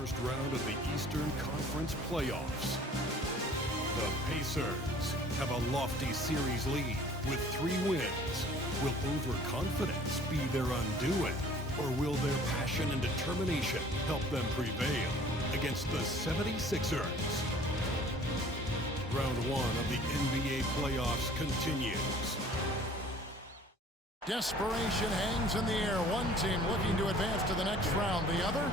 first round of the Eastern Conference playoffs. The Pacers have a lofty series lead with 3 wins. Will overconfidence be their undoing, or will their passion and determination help them prevail against the 76ers? Round 1 of the NBA playoffs continues. Desperation hangs in the air. One team looking to advance to the next round. The other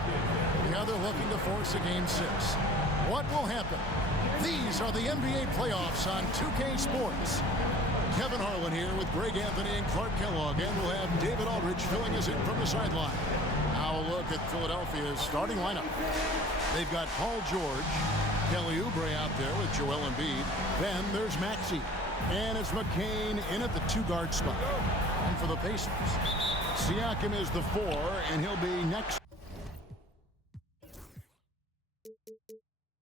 looking to force a game 6. What will happen? These are the NBA playoffs on 2K Sports. Kevin Harlan here with Greg Anthony and Clark Kellogg, and we'll have David Aldridge filling us in from the sideline. Now a look at Philadelphia's starting lineup. They've got Paul George, Kelly Oubre out there with Joel Embiid. Then there's Maxey. And it's McCain in at the 2-guard spot. And for the Pacers, Siakam is the 4, and he'll be next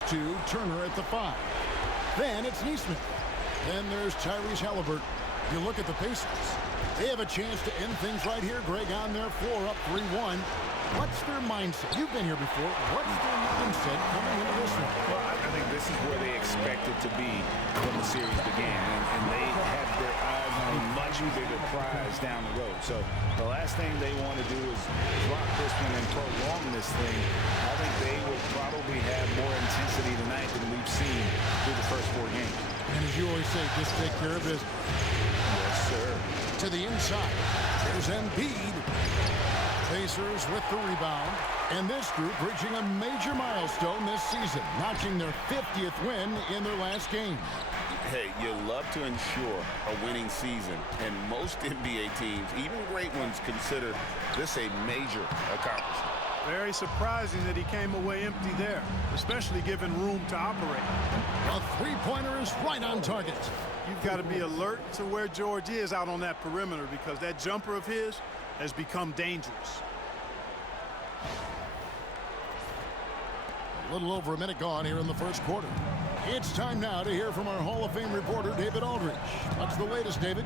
to Turner at the 5. Then it's Neesmith. Then there's Tyrese Halliburton. You look at the Pacers. They have a chance to end things right here, Greg, on their floor, up 3-1. What's their mindset? You've been here before. What's their mindset coming into this one? Well, I think this is where they expected to be when the series began. And they had their eyes on a much bigger prize down the road. So the last thing they want to do is drop this one and prolong this thing. I think they will probably have more intensity tonight than we've seen through the first 4 games. And as you always say, just take care of business. Yes, sir. To the inside, there's Embiid. Pacers with the rebound. And this group reaching a major milestone this season, notching their 50th win in their last game. Hey, you love to ensure a winning season, and most NBA teams, even great ones, consider this a major accomplishment. Very surprising that he came away empty there, especially given room to operate. A 3-pointer is right on target. You've got to be alert to where George is out on that perimeter, because that jumper of his has become dangerous. A little over a minute gone here in the first quarter. It's time now to hear from our Hall of Fame reporter, David Aldridge. What's the latest, David?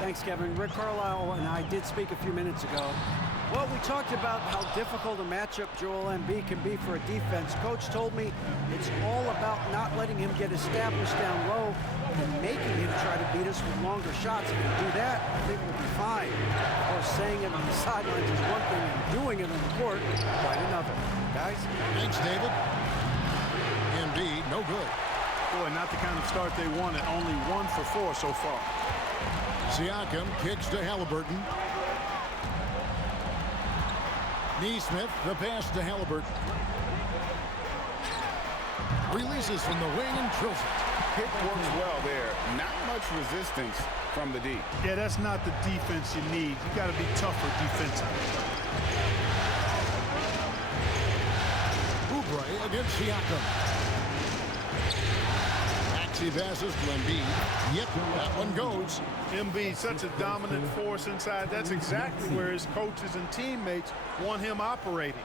Thanks, Kevin. Rick Carlisle and I did speak a few minutes ago. Well, we talked about how difficult a matchup Joel Embiid can be for a defense. Coach told me it's all about not letting him get established down low and making him try to beat us with longer shots. If we do that, I think we'll be fine. Of course, saying it on the sidelines is one thing, and doing it on the court, quite another. Guys? Thanks, David. Embiid, no good. Boy, not the kind of start they wanted. Only 1 for 4 so far. Siakam kicks to Halliburton. Neesmith, the pass to Halliburton. Releases from the wing and drills it. Pick works well there. Not much resistance from the D. Yeah, that's not the defense you need. You got to be tougher defensively. Oubre against Siakam. Maxey passes to Embiid. Yep, that one goes. Embiid, such a dominant force inside. That's exactly where his coaches and teammates want him operating.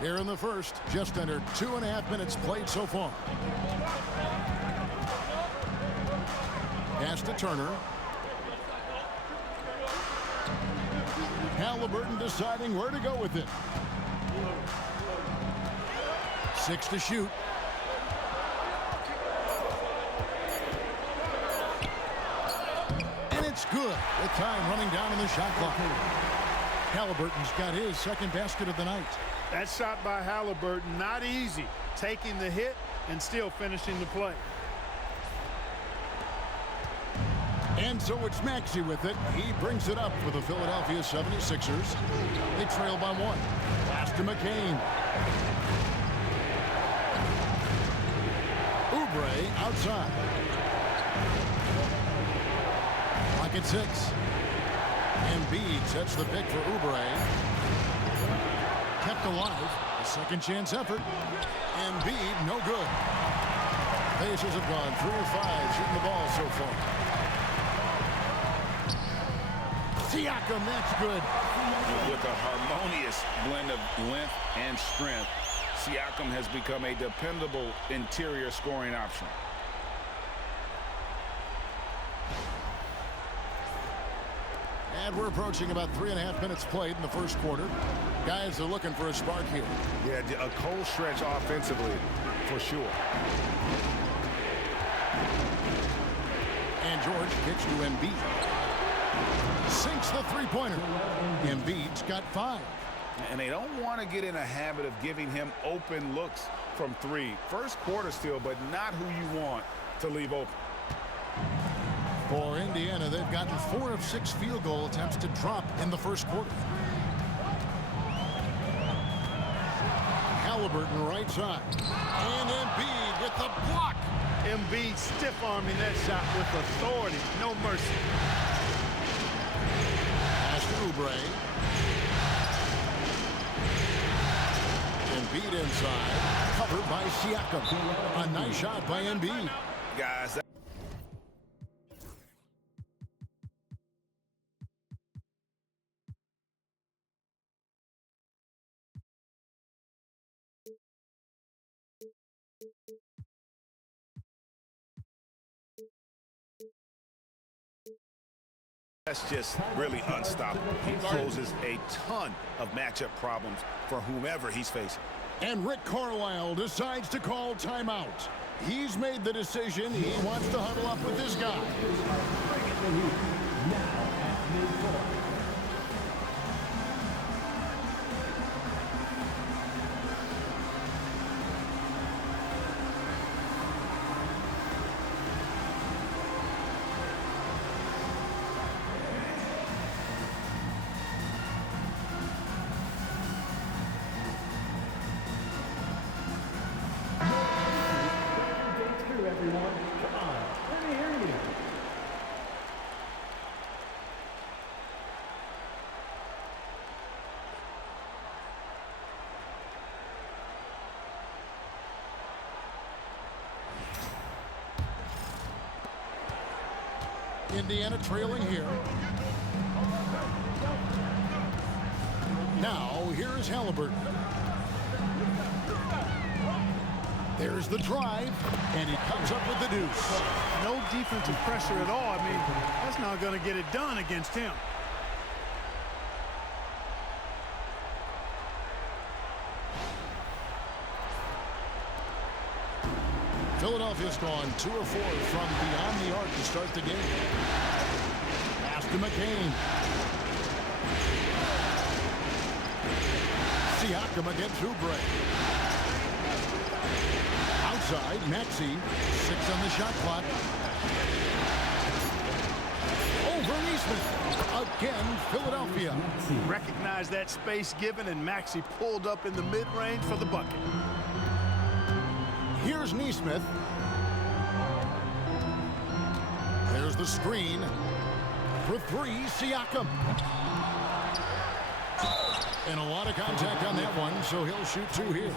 Here in the first, just under 2.5 minutes played so far. Pass to Turner. Halliburton deciding where to go with it. 6 to shoot. And it's good with time running down in the shot clock. Halliburton's got his second basket of the night. That shot by Halliburton, not easy. Taking the hit and still finishing the play. And so it's Maxey with it. He brings it up for the Philadelphia 76ers. They trail by 1. Pass to McCain. Oubre outside. Clock at 6. Embiid sets the pick for Oubre. Kept alive. A second chance effort. Embiid, no good. Pacers have gone 3 of 5 shooting the ball so far. Siakam, that's good. With a harmonious blend of length and strength, Siakam has become a dependable interior scoring option. And we're approaching about 3.5 minutes played in the first quarter. Guys are looking for a spark here. Yeah, a cold stretch offensively, for sure. And George kicks to Embiid. Sinks the three-pointer. Embiid's got 5. And they don't want to get in a habit of giving him open looks from 3. First quarter still, but not who you want to leave open. For Indiana, they've gotten 4 of 6 field goal attempts to drop in the first quarter. Halliburton right side. And Embiid with the block. Embiid stiff-arming that shot with authority. No mercy. Pass to Oubre. Embiid inside. Covered by Siakam. A nice shot by Embiid. Guys, that's just really unstoppable. He poses a ton of matchup problems for whomever he's facing. And Rick Carlisle decides to call timeout. He's made the decision. He wants to huddle up with this guy. Indiana trailing here. Now, here is Halliburton. There's the drive, and he comes up with the deuce. No defensive pressure at all. I mean, that's not going to get it done against him. Philadelphia's gone 2 of 4 from beyond the arc to start the game. Pass to McCain. Siakam against Oubre. Outside, Maxey. 6 on the shot clock. Over Neesmith. Again, Philadelphia. Recognize that space given, and Maxey pulled up in the mid-range for the bucket. Here's Neesmith. There's the screen. For 3, Siakam. And a lot of contact on that one, so he'll shoot 2 here.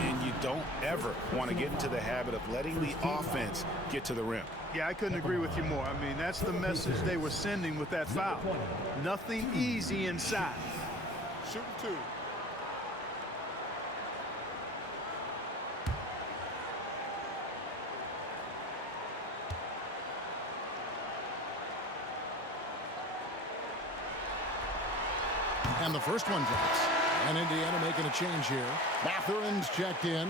And you don't ever want to get into the habit of letting the offense get to the rim. Yeah, I couldn't agree with you more. I mean, that's the message they were sending with that foul. Nothing easy inside. Shooting 2. And the first one drops. And Indiana making a change here. Mathurin's checked in.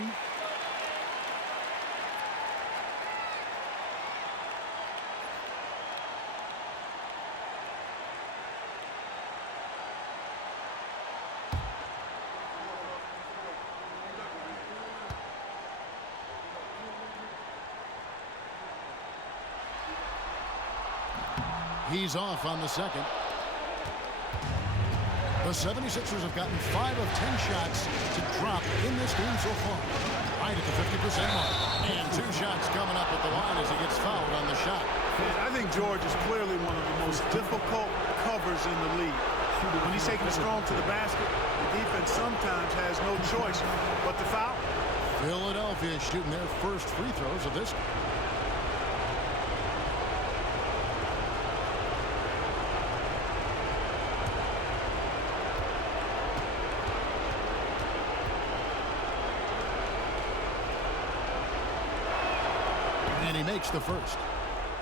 He's off on the second. The 76ers have gotten 5 of 10 shots to drop in this game so far. Right at the 50% mark. And 2 shots coming up at the line as he gets fouled on the shot. I think George is clearly one of the most difficult covers in the league. When he's taking it strong to the basket, the defense sometimes has no choice but to foul. Philadelphia shooting their first free throws of this. And he makes the first.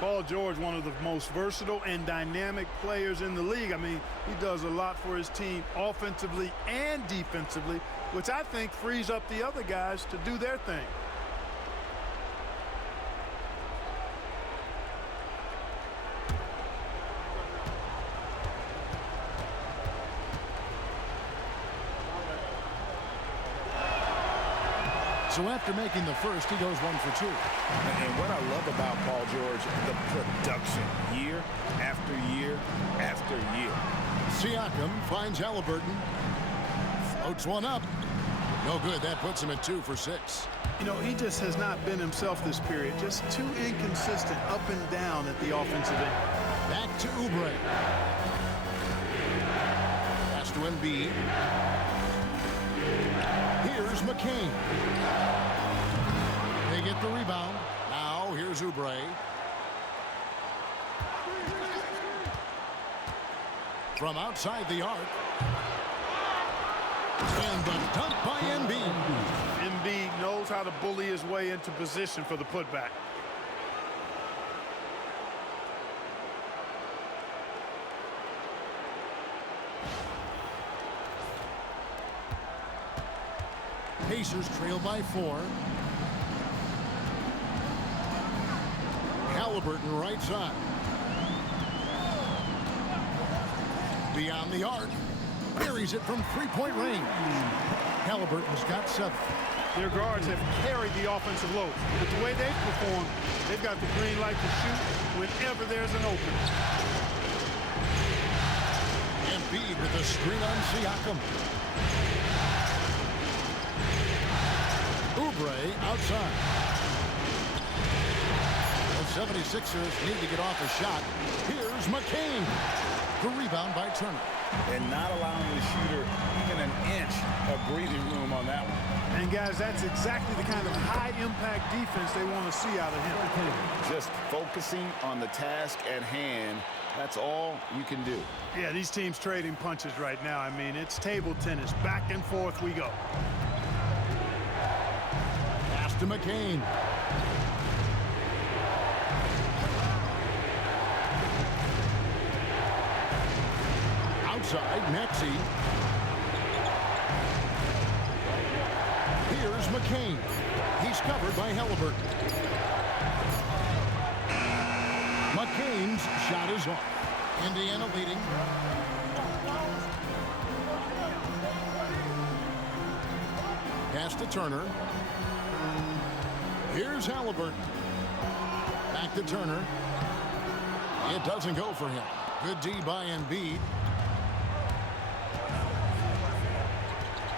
Paul George, one of the most versatile and dynamic players in the league. I mean, he does a lot for his team offensively and defensively, which I think frees up the other guys to do their thing. So after making the first, he goes 1 for 2. And what I love about Paul George, the production, year after year after year. Siakam finds Halliburton. Floats one up. No good. That puts him at 2 for 6. You know, he just has not been himself this period. Just too inconsistent up and down at the offensive end. Back to Oubre. Pass to Embiid. Here's McCain. They get the rebound. Now here's Oubre. From outside the arc. And the dunk by Embiid. Embiid knows how to bully his way into position for the putback. Pacers trail by 4. Halliburton right side. Beyond the arc. Buries it from three-point range. Halliburton's got 7. Their guards have carried the offensive load. But the way they've performed, they've got the green light to shoot whenever there's an opening. Embiid with the screen on Siakam. Oubre outside. The 76ers need to get off a shot. Here's McCain. The rebound by Turner. And not allowing the shooter even an inch of breathing room on that one. And guys, that's exactly the kind of high-impact defense they want to see out of him. Just focusing on the task at hand, that's all you can do. Yeah, these teams trading punches right now. I mean, it's table tennis. Back and forth we go. Pass to McCain. Outside, Maxey. Here's McCain. He's covered by Halliburton. McCain's shot is off. Indiana leading. Pass to Turner. Here's Halliburton. Back to Turner. It doesn't go for him. Good D by Embiid.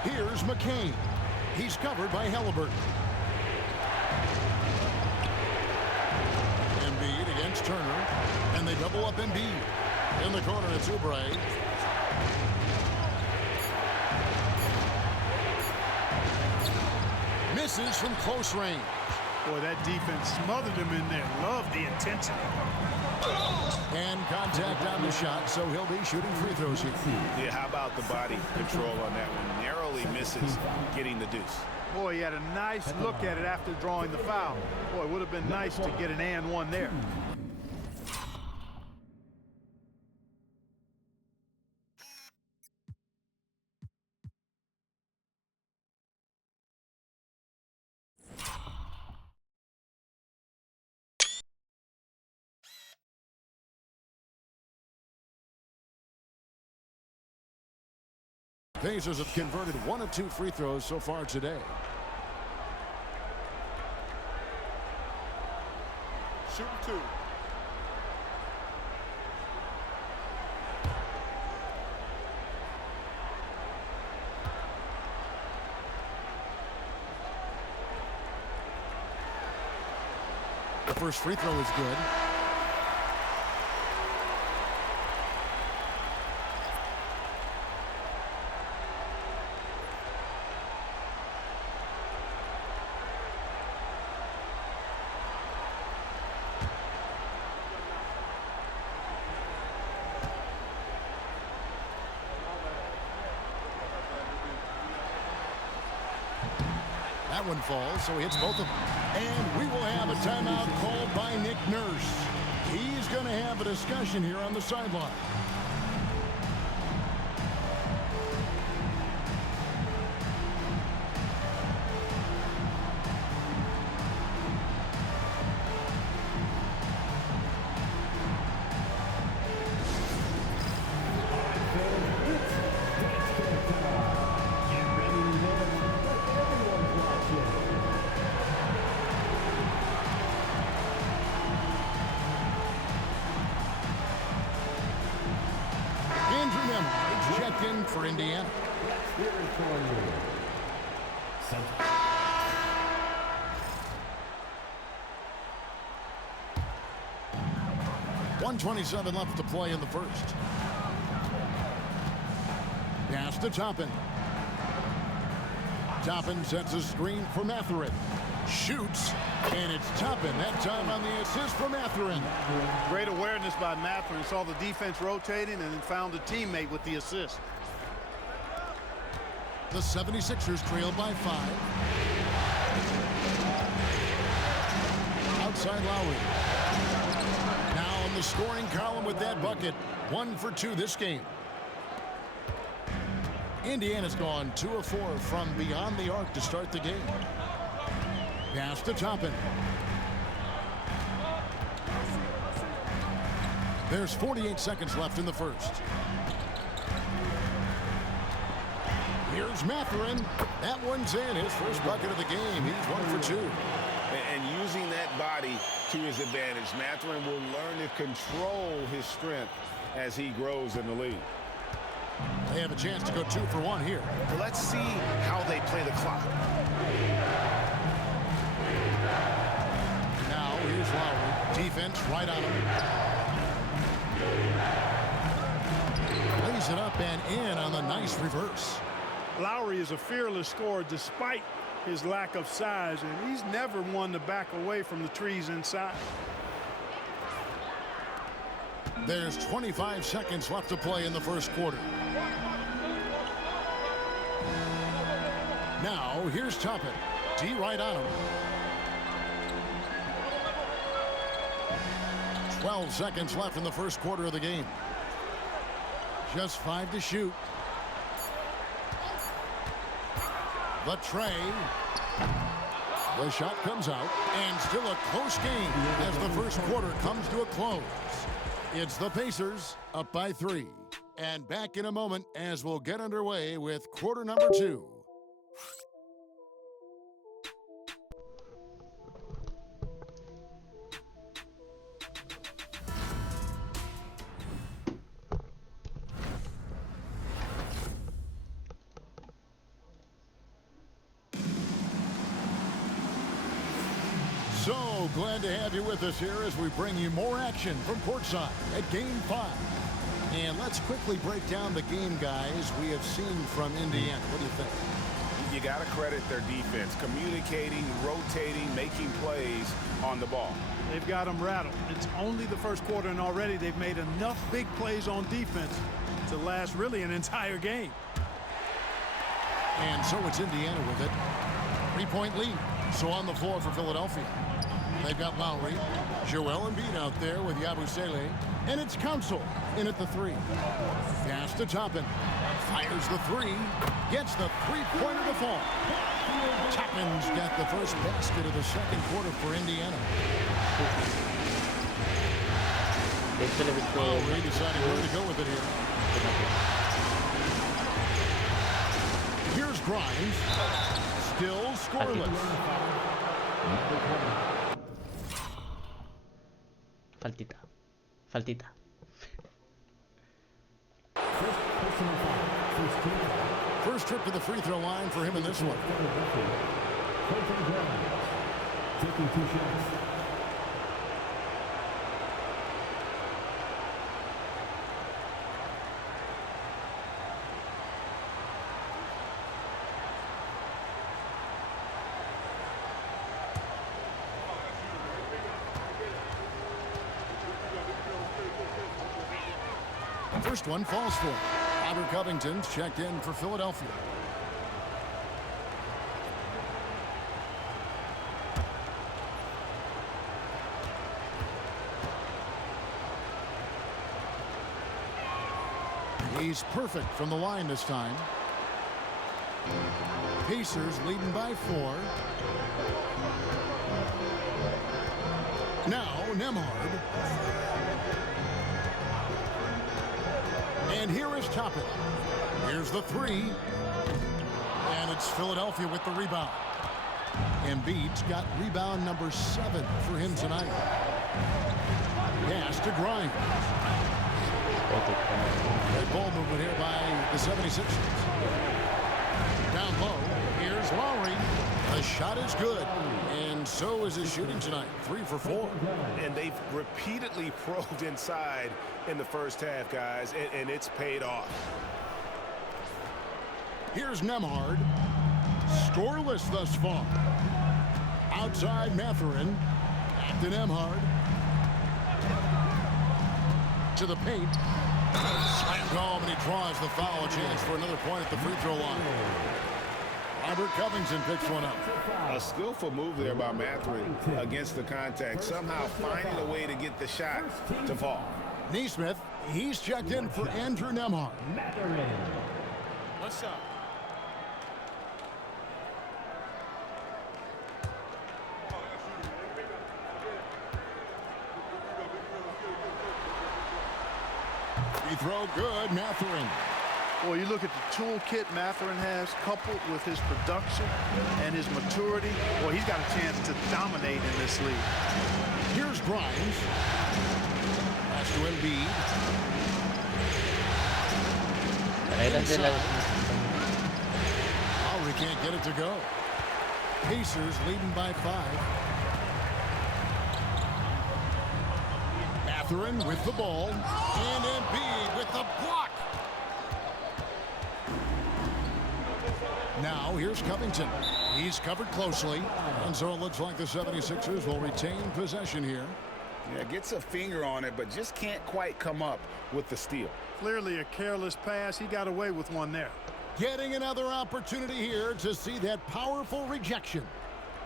Here's McCain. He's covered by Halliburton. Embiid against Turner. And they double up Embiid. In the corner, it's Oubre. Misses from close range. Boy, that defense smothered him in there. Love the intensity. And contact on the shot, so he'll be shooting free throws here. Yeah, how about the body control on that one? Narrowly misses getting the deuce. Boy, he had a nice look at it after drawing the foul. Boy, it would have been nice to get an and one there. Pacers have converted 1 of 2 free throws so far today. Shooting 2. The first free throw is good. That one falls, so he hits both of them. And we will have a timeout called by Nick Nurse. He's going to have a discussion here on the sideline. For Indiana. 1:27 left to play in the first. Pass to Toppin. Toppin sets a screen for Mathurin. Shoots, and it's Toppin that time on the assist for Mathurin. Great awareness by Mathurin. Saw the defense rotating and then found a teammate with the assist. The 76ers trail by 5. Outside Lowry. Now in the scoring column with that bucket. 1 for 2 this game. Indiana's gone 2 of 4 from beyond the arc to start the game. Pass to Toppin. There's 48 seconds left in the first. Here's Mathurin. That one's in. His first bucket of the game. He's 1 for 2. And using that body to his advantage, Mathurin will learn to control his strength as he grows in the league. They have a chance to go 2 for 1 here. Well, let's see how they play the clock. Now here's Lowry. Defense right on him. Lays it up and in on the nice reverse. Lowry is a fearless scorer despite his lack of size, and he's never one to back away from the trees inside. There's 25 seconds left to play in the first quarter. Now here's Toppin. D right on him. 12 seconds left in the first quarter of the game. Just 5 to shoot. The tray. The shot comes out, and still a close game as the first quarter comes to a close. It's the Pacers up by 3. And back in a moment as we'll get underway with quarter number 2. So glad to have you with us here as we bring you more action from courtside at Game 5. And let's quickly break down the game, guys, we have seen from Indiana. What do you think? You got to credit their defense, communicating, rotating, making plays on the ball. They've got them rattled. It's only the first quarter, and already they've made enough big plays on defense to last really an entire game. And so it's Indiana with it. 3-point lead. So on the floor for Philadelphia. They've got Lowry, Joel Embiid out there with Yabusele, and it's Council in at the 3. Pass to Toppin. Fires the 3. Gets the three-pointer to fall. Toppin's got the first basket of the second quarter for Indiana. Lowry deciding where to go with it here. Here's Grimes. Still scoreless. Faltita. First trip to the free throw line for him in this one. Taking 2 shots. First one falls for him. Robert Covington's checked in for Philadelphia. He's perfect from the line this time. Pacers leading by 4. Now Nembhard. And here is Toppin. Here's the 3. And it's Philadelphia with the rebound. Embiid's got rebound number 7 for him tonight. Pass to Grimes. Great ball movement here by the 76ers. Down low, here's Lowry. The shot is good, and so is his shooting tonight. 3 for 4. And they've repeatedly probed inside in the first half, guys, and it's paid off. Here's Nembhard. Scoreless thus far. Outside Mathurin. Back to Nembhard. To the paint. Slam home, and he draws the foul. A chance for another point at the free throw line. Robert Covington picks one up. A skillful move there by Mathurin against the contact, somehow finding a way to get the shot to fall. Neesmith, he's checked in for Andrew Nembhard. What's up? Free throw good, Mathurin. Well, you look at the toolkit Mathurin has, coupled with his production and his maturity. Well, he's got a chance to dominate in this league. Here's Grimes. Pass to Embiid. Lowry can't get it to go. Pacers leading by 5. Mathurin with the ball. And Embiid with the block. Now here's Covington. He's covered closely. And so it looks like the 76ers will retain possession here. Yeah, gets a finger on it, but just can't quite come up with the steal. Clearly a careless pass. He got away with one there. Getting another opportunity here to see that powerful rejection.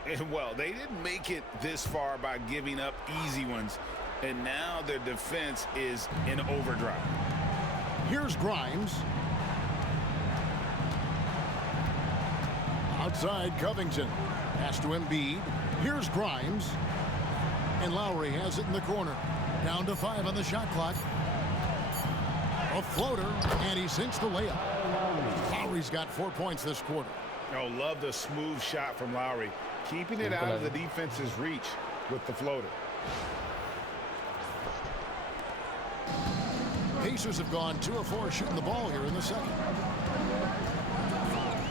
And, well, they didn't make it this far by giving up easy ones. And now their defense is in overdrive. Here's Grimes. Outside Covington. Pass to Embiid. Here's Grimes. And Lowry has it in the corner. Down to 5 on the shot clock. A floater, and he sinks the layup. Lowry's got 4 points this quarter. Oh, love the smooth shot from Lowry. Keeping it out of the defense's reach with the floater. Pacers have gone 2 of 4 shooting the ball here in the second.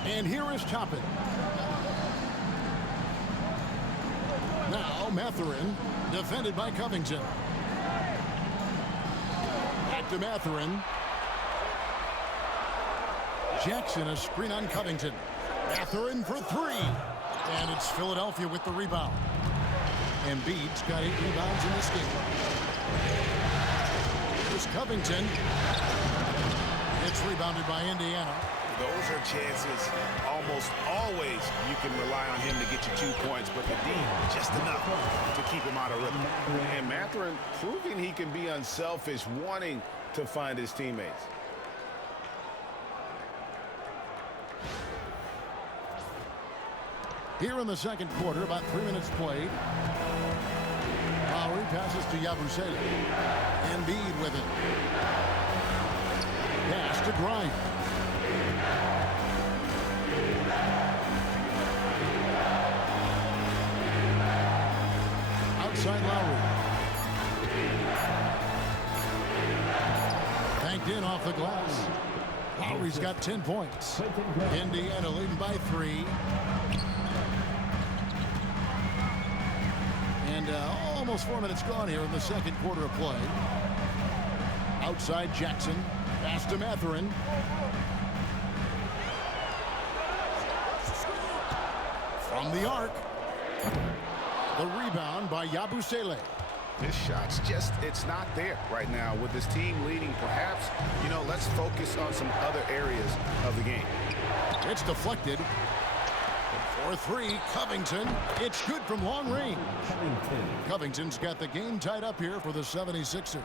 And here is Toppin. Now Mathurin, defended by Covington. Back to Mathurin. Jackson, a screen on Covington. Mathurin for 3. And it's Philadelphia with the rebound. Embiid's got 8 rebounds in this game. Here's Covington. It's rebounded by Indiana. Those are chances almost always you can rely on him to get you 2 points, but the D just enough to keep him out of rhythm. And Mathurin proving he can be unselfish, wanting to find his teammates. Here in the second quarter, about 3 minutes played. Lowry passes to Yabusele. Embiid with it. Pass to Grimes. Outside Lowry. Banked in off the glass. Lowry's got 10 points. Indiana leading by 3. And almost 4 minutes gone here in the second quarter of play. Outside Jackson. Pass to Mathurin. From the arc. The rebound by Yabusele. His shot's just, it's not there right now with his team leading. Perhaps, let's focus on some other areas of the game. It's deflected. For three, Covington. It's good from long range. Covington's got the game tied up here for the 76ers.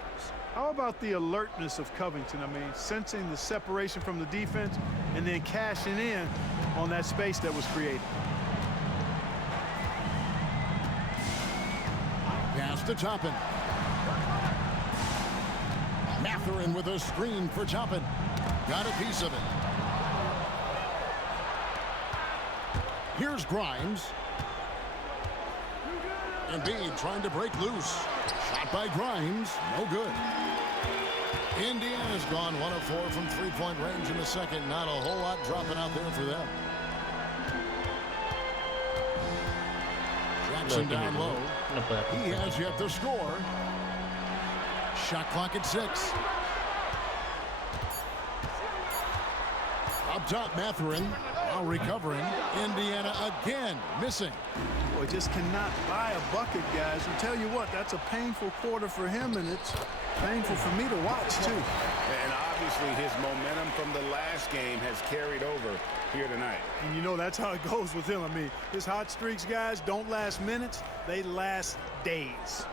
How about the alertness of Covington? I mean, sensing the separation from the defense and then cashing in on that space that was created. Pass to Toppin. Mathurin with a screen for Toppin. Got a piece of it. Here's Grimes. Embiid trying to break loose. Shot by Grimes. No good. Indiana's gone 1 of 4 from three-point range in the second. Not a whole lot dropping out there for them. Jackson down low. He has yet to score. Shot clock at 6. Up top, Mathurin. Now recovering. Indiana again missing. Boy, just cannot buy a bucket, guys. I tell you what, that's a painful quarter for him, and it's painful for me to watch, too. And obviously his momentum from the last game has carried over here tonight. And you know that's how it goes with him. I mean, his hot streaks, guys, don't last minutes. They last days.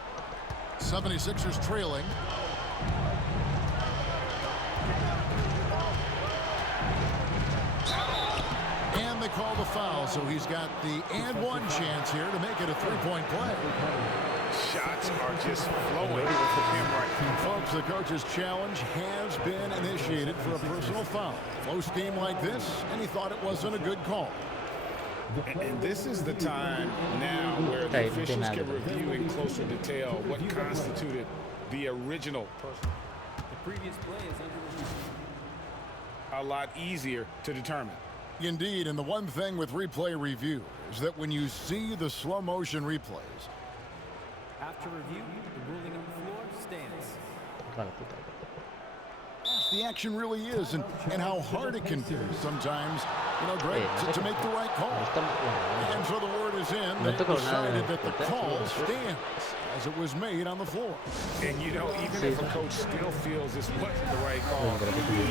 76ers trailing. And they call the foul, so he's got the and one chance here to make it a three-point play. Shots are just flowing from him right now. Folks, the coach's challenge has been initiated for a personal foul. Close game like this, and he thought it wasn't a good call. And this is the time now where the officials can review in closer detail what constituted the original person. The previous play is under review. A lot easier to determine. Indeed, and the one thing with replay review is that when you see the slow motion replays, After review, the ruling on the floor stands. the action really is and how hard it can be sometimes, you know, Greg, to make the right call. And so the word is in. They decided that the call stands as it was made on the floor. And, you know, even if a coach still feels this wasn't the right call,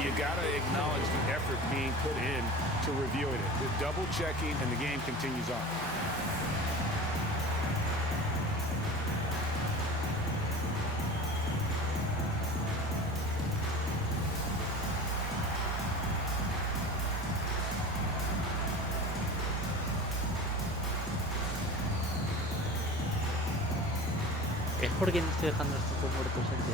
you got to acknowledge the effort being put in to reviewing it. The double checking, and the game continues on. Es porque no estoy dejando estos dos muertos aquí.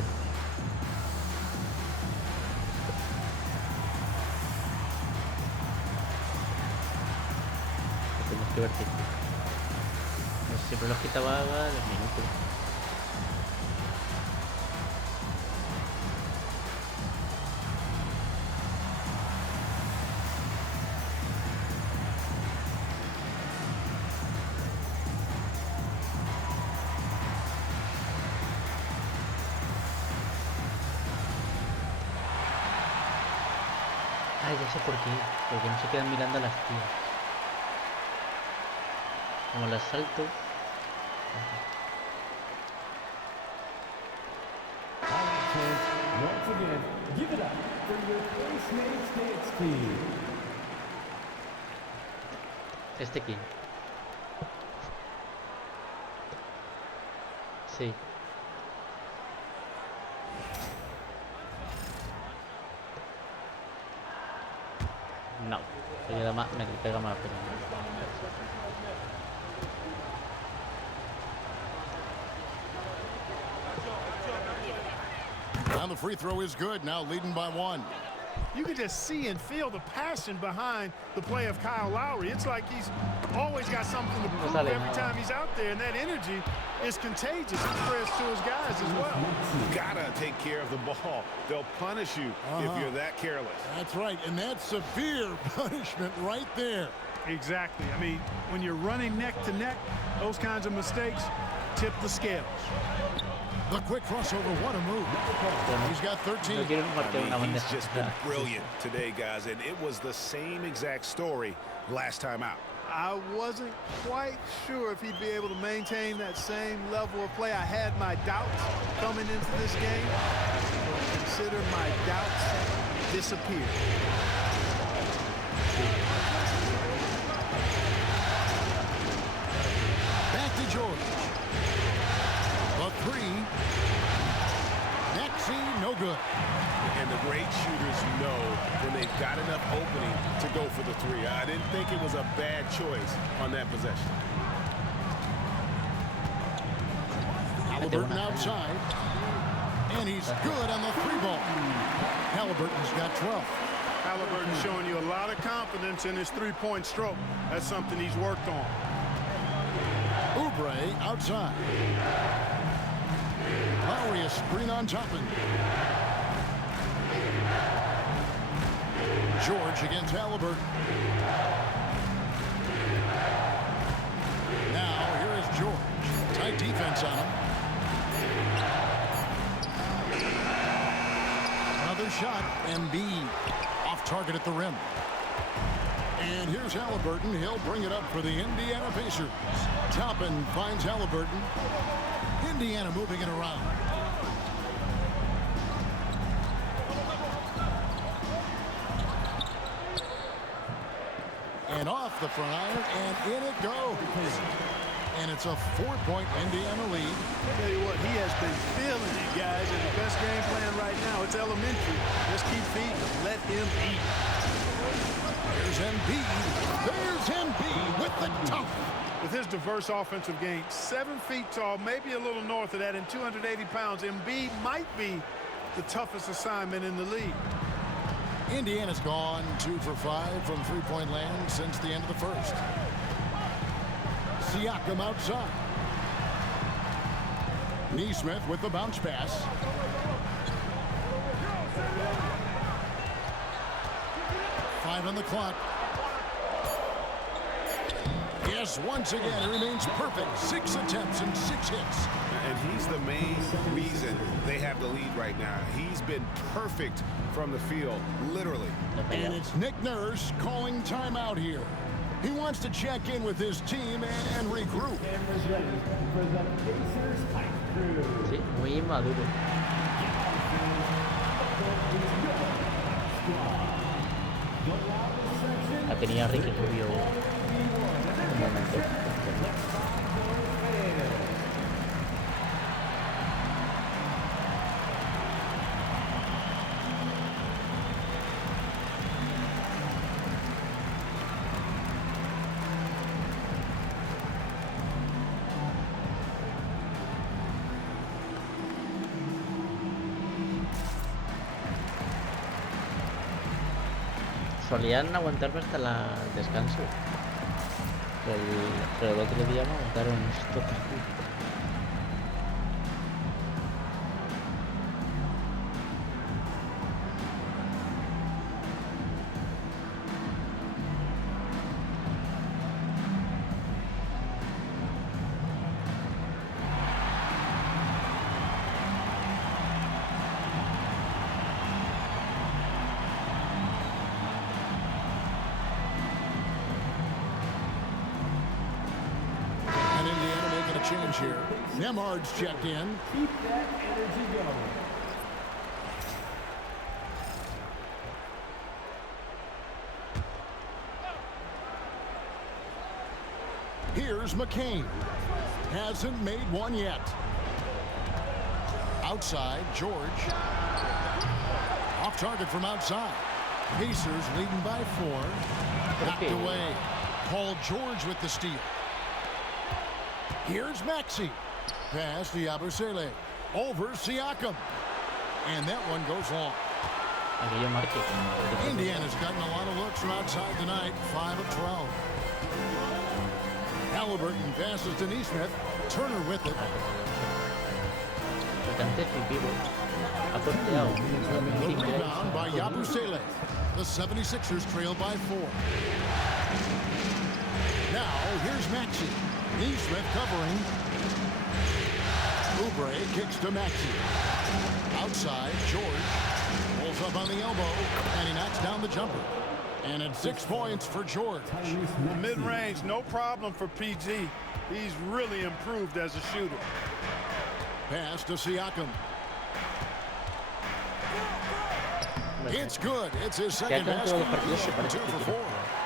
Tenemos que ver que siempre los quitaba a los minutos. Ay, ya sé por qué. Porque no se quedan mirando a las tías. Como las salto. Once again, give it up for your Place Mates Dance Team. ¿Este quién? Sí. No, me pega más, pero Now the free throw is good, now leading by 1. You can just see and feel the passion behind the play of Kyle Lowry. It's like he's always got something to prove every time he's out there, and that energy is contagious. It spreads to his guys as well. Gotta take care of the ball. They'll punish you if you're that careless. That's right, and that's severe punishment right there. Exactly. I mean, when you're running neck to neck, those kinds of mistakes tip the scales. The quick crossover, what a move. He's got 13. He's just been brilliant today, guys, and it was the same exact story last time out. I wasn't quite sure if he'd be able to maintain that same level of play. I had my doubts coming into this game. Consider my doubts disappeared. great shooters know when they've got enough opening to go for the three. I didn't think it was a bad choice on that possession. Halliburton outside. And he's good on the three ball. Halliburton's got 12. Halliburton's showing you a lot of confidence in his three-point stroke. That's something he's worked on. Oubre outside. Lowry a screen on Toppin. George against Halliburton. Now here is George. Tight defense on him. Another shot. Embiid off target at the rim. And here's Halliburton. He'll bring it up for the Indiana Pacers. Toppin finds Halliburton. Indiana moving it around. And off the front iron, and in it goes. And it's a 4-point Indiana lead. I'll tell you what, he has been feeling it, guys, and the best game plan right now. It's elementary. Just keep feeding him. Let him eat. There's Embiid. There's Embiid with the tough. With his diverse offensive game, 7 feet tall, maybe a little north of that, and 280 pounds, Embiid might be the toughest assignment in the league. Indiana's gone 2 for 5 from three-point land since the end of the first. Siakam outside. Neesmith with the bounce pass. Five on the clock. Yes, once again, it remains perfect. 6 attempts and 6 hits. And he's the main reason they have the lead right now. He's been perfect from the field, literally. And it's Nick Nurse calling timeout here. He wants to check in with his team and regroup. Cameras ready for the Pacers Hype Crew. Sí, muy maduro. La tenía Ricky Rubio un momento. Solían aguantarme hasta el descanso. Pero el otro día me aguantaron esto. Change here. Nemhard's checked in. Keep that energy going. Here's McCain. Hasn't made one yet. Outside, George. Off target from outside. Pacers leading by 4. Knocked away. Paul George with the steal. Here's Maxey. Pass to Yabusele. Over Siakam. And that one goes long. Indiana's gotten a lot of looks from outside tonight. 5 of 12. Halliburton passes to Neesmith. Turner with it. The rebound by Yabusele. The 76ers trail by 4. Now here's Maxey. Neesmith covering. Oubre kicks to Maxey. Outside, George pulls up on the elbow, and he knocks down the jumper. And it's 6 points for George. Mid-range, no problem for PG. He's really improved as a shooter. Pass to Siakam. It's good. It's his second basket. 2 for 4.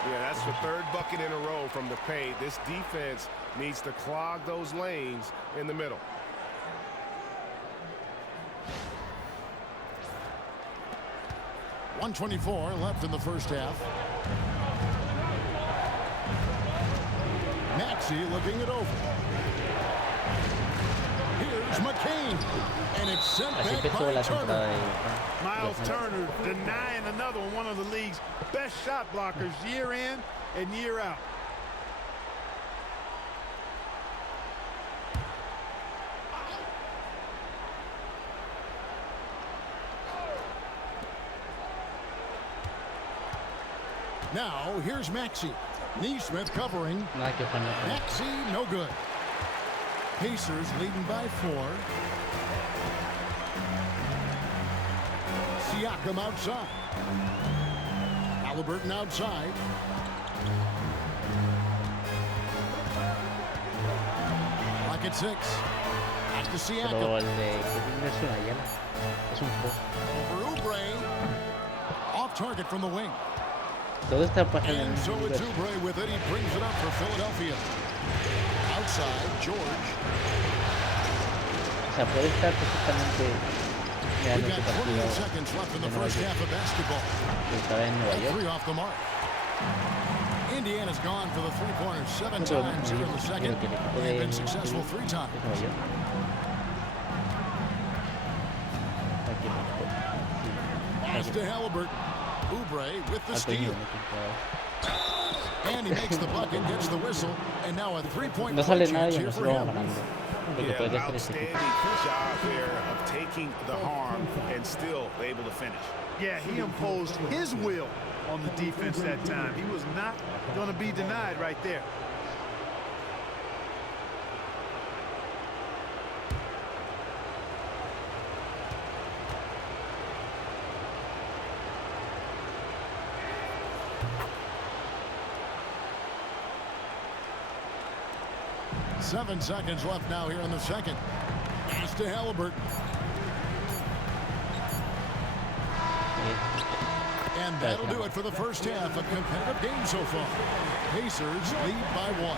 Yeah, that's the 3rd bucket in a row from the paint. This defense needs to clog those lanes in the middle. 1:24 left in the first half. Maxey looking it over. Here's McCain. And it's sent back by Turner. Miles Turner denying another one of the league's best shot blockers year in and year out. Now, here's Maxey. Neesmith covering. Maxey, no good. Pacers leading by 4. Siakam outside. Halliburton outside. Clock at 6. Back to Siakam. Over Oubre. Off target from the wing. And so it's Oubre with it. He brings it up for Philadelphia. Outside, George. We've got 28 seconds left in the first half of basketball. 3 off the mark. Indiana's gone for the three-pointers 7 times here in the second. They've been successful 3 times. Pass to Halliburton. Oubre with the steal. And he makes the bucket, gets the whistle, and now a 3-point play chance here for him. Yeah, outstanding job there of taking the harm and still able to finish. Yeah, he imposed his will on the defense that time. He was not going to be denied right there. Seven seconds left now here in the second. Pass to Halliburton. And that'll do it for the first half. A competitive game so far. Pacers lead by 1.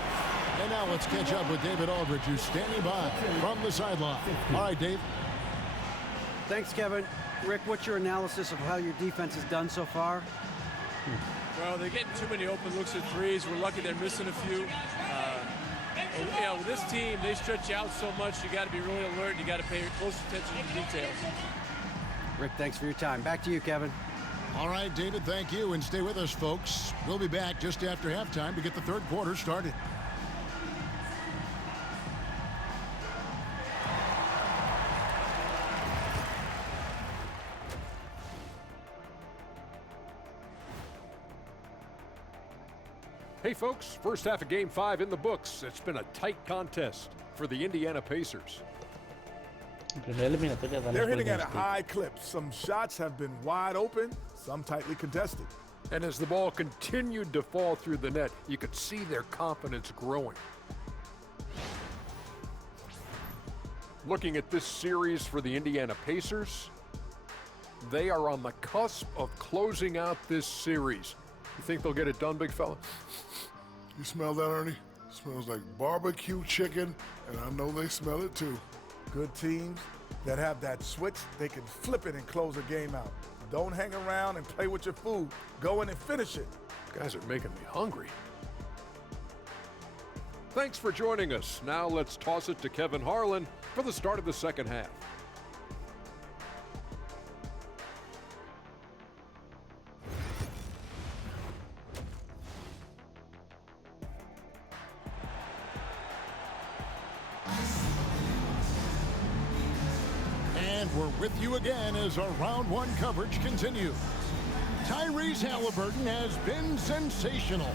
And now let's catch up with David Aldridge, who's standing by from the sideline. All right, Dave. Thanks, Kevin. Rick, what's your analysis of how your defense has done so far? Well, they're getting too many open looks at threes. We're lucky they're missing a few. And, you know, with this team, they stretch you out so much, you got to be really alert. You got to pay close attention to the details. Rick, thanks for your time. Back to you, Kevin. All right, David, thank you. And stay with us, folks. We'll be back just after halftime to get the third quarter started. Hey folks, first half of Game 5 in the books. It's been a tight contest for the Indiana Pacers. They're hitting at a high clip. Some shots have been wide open, some tightly contested. And as the ball continued to fall through the net, you could see their confidence growing. Looking at this series for the Indiana Pacers, they are on the cusp of closing out this series. You think they'll get it done, big fella? You smell that, Ernie? It smells like barbecue chicken, and I know they smell it too. Good teams that have that switch, they can flip it and close a game out. Don't hang around and play with your food. Go in and finish it. You guys are making me hungry. Thanks for joining us. Now let's toss it to Kevin Harlan for the start of the second half. We're with you again as our round 1 coverage continues. Tyrese Halliburton has been sensational.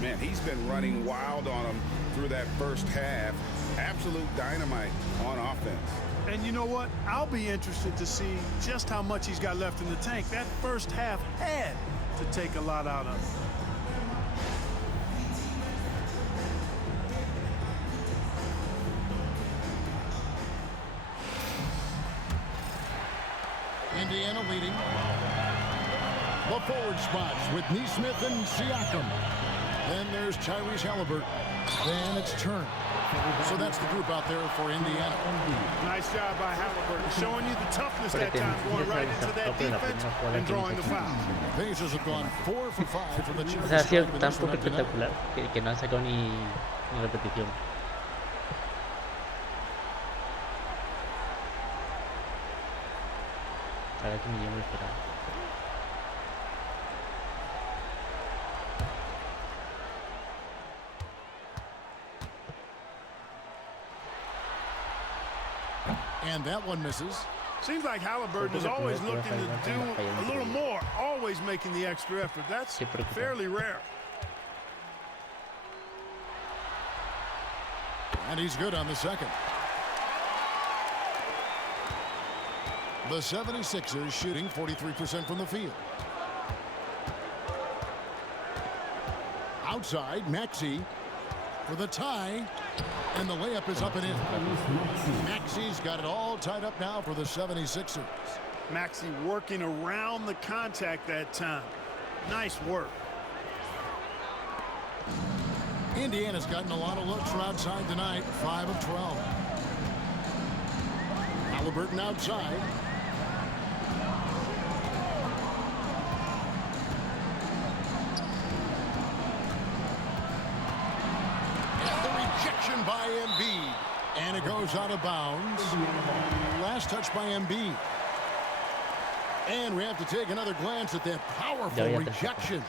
Man, he's been running wild on him through that first half. Absolute dynamite on offense. And you know what? I'll be interested to see just how much he's got left in the tank. That first half had to take a lot out of him. Indiana leading. The forward spots with Neesmith and Siakam. Then there's Tyrese Halliburton. Then it's Turner. So that's the group out there for Indiana. Nice job by Halliburton, showing you the toughness that time, going right into that defense and drawing the foul. Pacers have gone 4 for 5 from the O sea, ha sido tan poco espectacular que no han sacado ni repetición. Ahora que me llevo esperado. And that one misses. Seems like Halliburton is always looking to do a little more, always making the extra effort. That's fairly rare. And he's good on the second. The 76ers shooting 43% from the field. Outside, Maxey for the tie. And the layup is up and in. Maxey's got it all tied up now for the 76ers. Maxey working around the contact that time. Nice work. Indiana's gotten a lot of looks from outside tonight. 5 of 12. Halliburton outside. By Embiid, and it goes out of bounds. Last touch by Embiid, and we have to take another glance at that powerful rejection.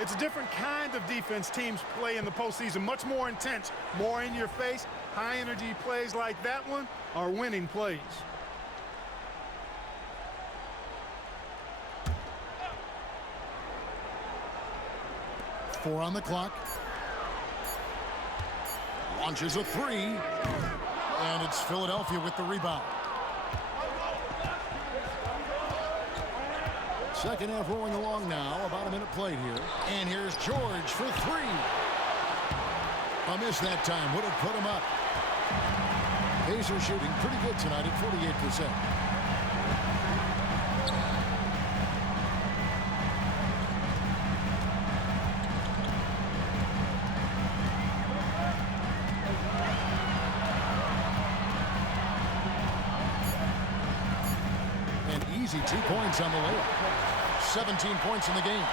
It's a different kind of defense teams play in the postseason, much more intense, more in your face. High energy plays like that one are winning plays. Four on the clock. Launches a three, and it's Philadelphia with the rebound. Second half rolling along now, about a minute played here. And here's George for three. A miss that time, would have put him up. Pacers shooting pretty good tonight at 48%. Easy 2 points on the layup. 17 points in the game.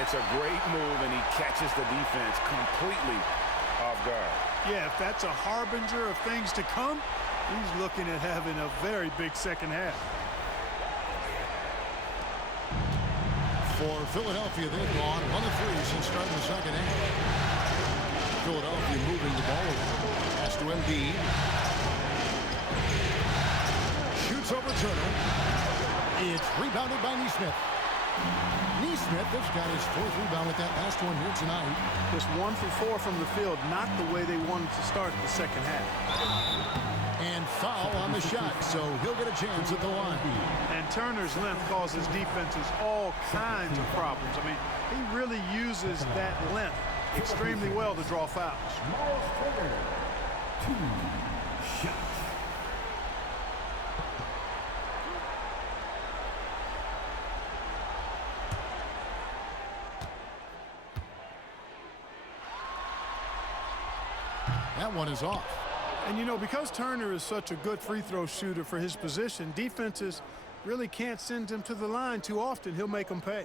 It's a great move, and he catches the defense completely off guard. Yeah, if that's a harbinger of things to come, he's looking at having a very big second half. For Philadelphia, they've gone 1 of 3 since starting the second half. Philadelphia moving the ball over. Pass to Embiid. Shoots over Turner. It's rebounded by Nesmith. Nesmith has got his 4th rebound with that last one here tonight. Just 1 for 4 from the field, not the way they wanted to start the second half. And foul on the shot, so he'll get a chance at the line. And Turner's length causes defenses all kinds of problems. I mean, he really uses that length extremely well to draw fouls. 2 shots. That one is off. And, you know, because Turner is such a good free throw shooter for his position, defenses really can't send him to the line too often. He'll make them pay.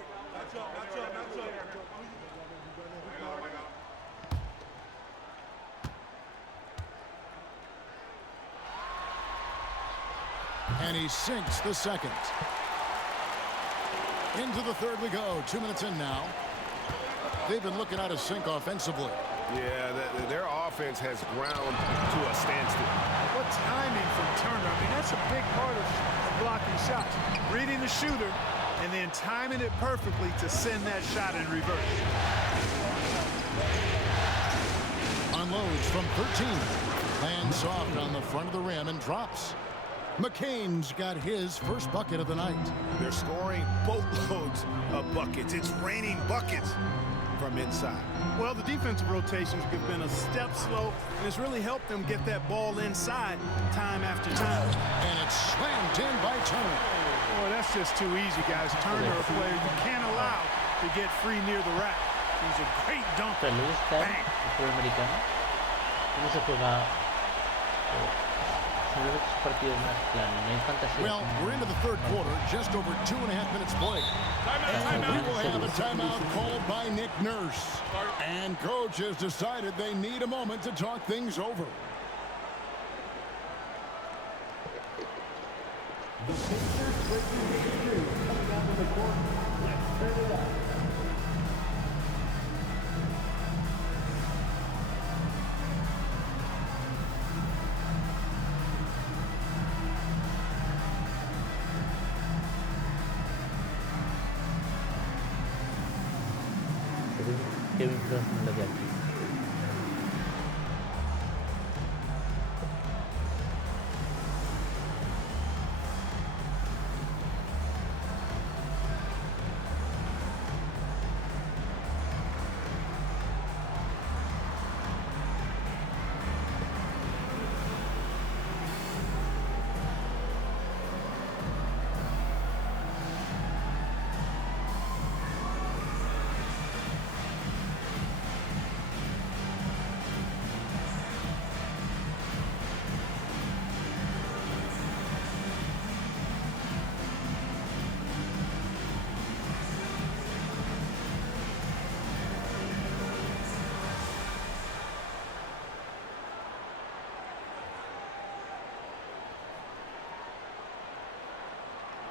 And he sinks the second. Into the third we go. 2 minutes in now. They've been looking out of sync offensively. Yeah, their offense has ground to a standstill. What timing from Turner. I mean, that's a big part of blocking shots. Reading the shooter and then timing it perfectly to send that shot in reverse. Unloads from 13. Lands soft on the front of the rim and drops. McCain's got his first bucket of the night. They're scoring boatloads of buckets. It's raining buckets from inside. Well, the defensive rotations have been a step slow, and it's really helped them get that ball inside time after time. And it's slammed in by Turner. Boy, that's just too easy, guys. Turner, a player you can't allow to get free near the rack. He's a great dunker. Pero luego está el fútbol americano. ¿Cómo se juega? Son los partidos más claros, no hay fantasía. Well, we're into the third quarter, just over 2.5 minutes played. We will have a timeout called by Nick Nurse. And coach has decided they need a moment to talk things over. The Pacers breaking game 2 coming out of the court. Let's turn it up. Kevin Cross no lo de aquí.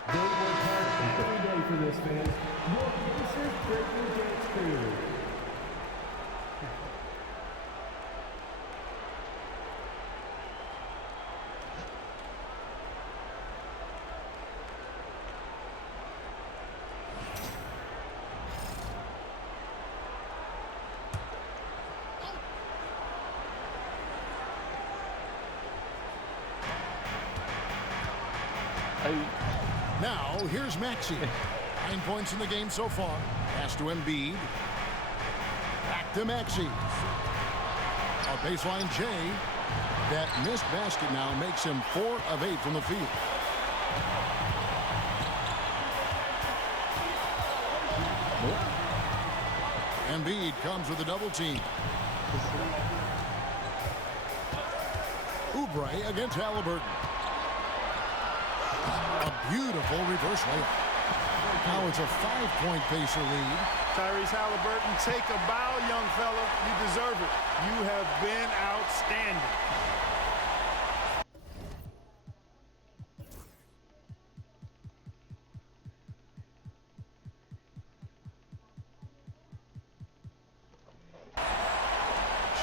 They work hard every day for this, fans. Your Pacers breaking dance crew. Now, here's Maxey. 9 points in the game so far. Pass to Embiid. Back to Maxey. A baseline J. That missed basket now makes him 4 of 8 from the field. Embiid comes with a double team. Oubre against Halliburton. A beautiful reverse layup. Now it's a 5-point Pacer lead. Tyrese Halliburton, take a bow, young fella. You deserve it. You have been outstanding.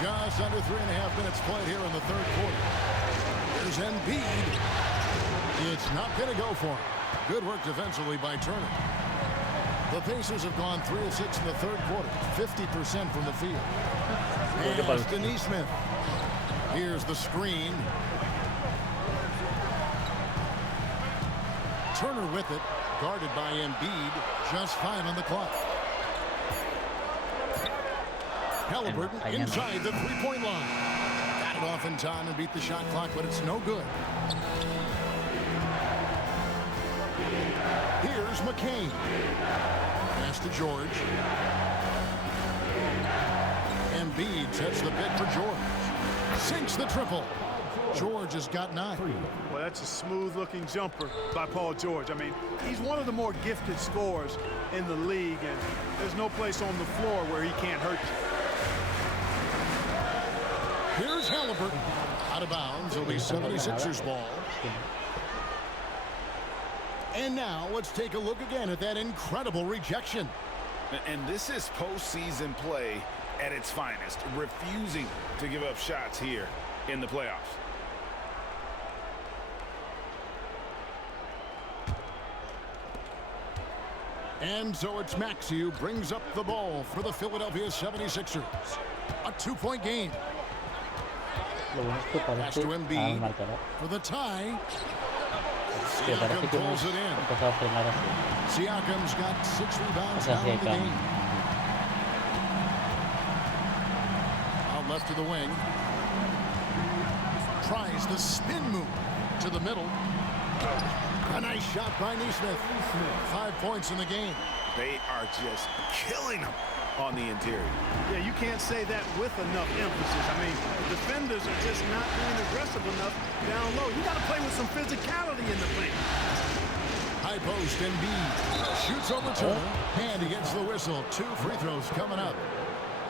Just under 3.5 minutes played here in the third quarter. There's Embiid. It's not going to go for him. Good work defensively by Turner. The Pacers have gone 3 of 6 in the third quarter, 50% from the field. And Denise Smith. Here's the screen. Turner with it, guarded by Embiid. Just 5 on the clock. Halliburton inside the three-point line. Got it off in time and beat the shot clock, but it's no good. Here's McCain. Pass to George. Embiid sets the pick for George. Sinks the triple. George has got 9. Well, that's a smooth-looking jumper by Paul George. I mean, he's one of the more gifted scorers in the league, and there's no place on the floor where he can't hurt you. Here's Halliburton. Out of bounds. It'll be 76ers ball. And now let's take a look again at that incredible rejection. And this is postseason play at its finest, refusing to give up shots here in the playoffs. And so it's Maxey who brings up the ball for the Philadelphia 76ers. A 2-point game. Pass to Embiid for the tie. Siakam pulls it in. Siakam's got 6 rebounds now in the game. Out left to the wing. Tries the spin move to the middle. A nice shot by Nesmith. 5 points in the game. They are just killing him on the interior. Yeah, you can't say that with enough emphasis. I mean, defenders are just not being aggressive enough down low. You got to play with some physicality in the paint. High post, Embiid shoots over Turner, and he gets the whistle. 2 free throws coming up.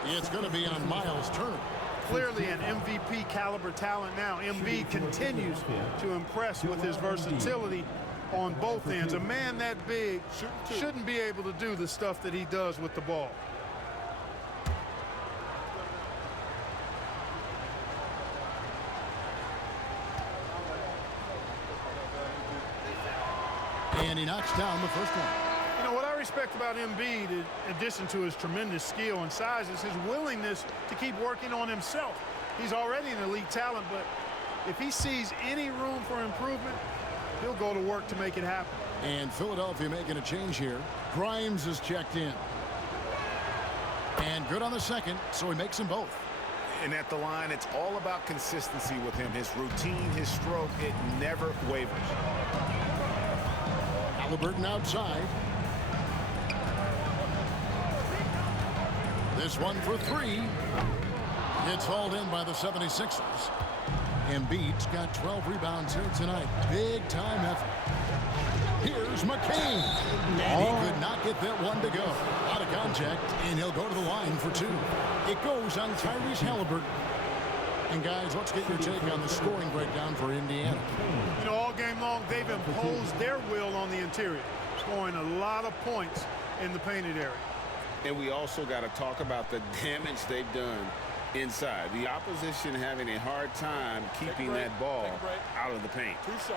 It's going to be on Miles Turner. Clearly an MVP caliber talent now. Embiid continues to impress with his versatility on both ends. A man that big shouldn't be able to do the stuff that he does with the ball. And he knocks down the first one. You know, what I respect about Embiid, in addition to his tremendous skill and size, is his willingness to keep working on himself. He's already an elite talent, but if he sees any room for improvement, he'll go to work to make it happen. And Philadelphia making a change here. Grimes is checked in. And good on the second, so he makes them both. And at the line, it's all about consistency with him. His routine, his stroke, it never wavers. Halliburton outside. This one for 3. It's hauled in by the 76ers. Embiid's got 12 rebounds here tonight. Big time effort. Here's McCain. And he could not get that one to go. Out of contact, and he'll go to the line for 2. It goes on Tyrese Halliburton. And guys, let's get your take on the scoring breakdown for Indiana. You know, all game long, they've imposed their will on the interior, scoring a lot of points in the painted area. And we also got to talk about the damage they've done inside. The opposition having a hard time keeping that ball out of the paint. 2 shots.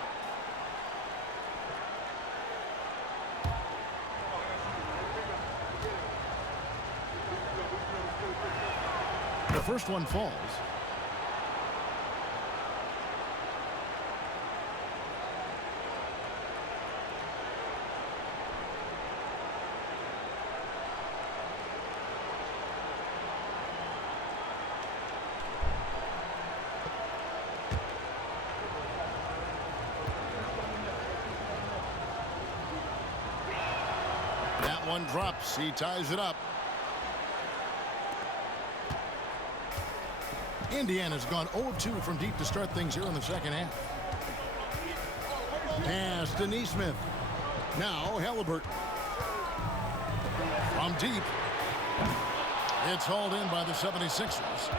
The first one falls. That one drops. He ties it up. Indiana's gone 0 of 2 from deep to start things here in the second half. Pass to Neesmith. Now Halliburton. From deep. It's hauled in by the 76ers.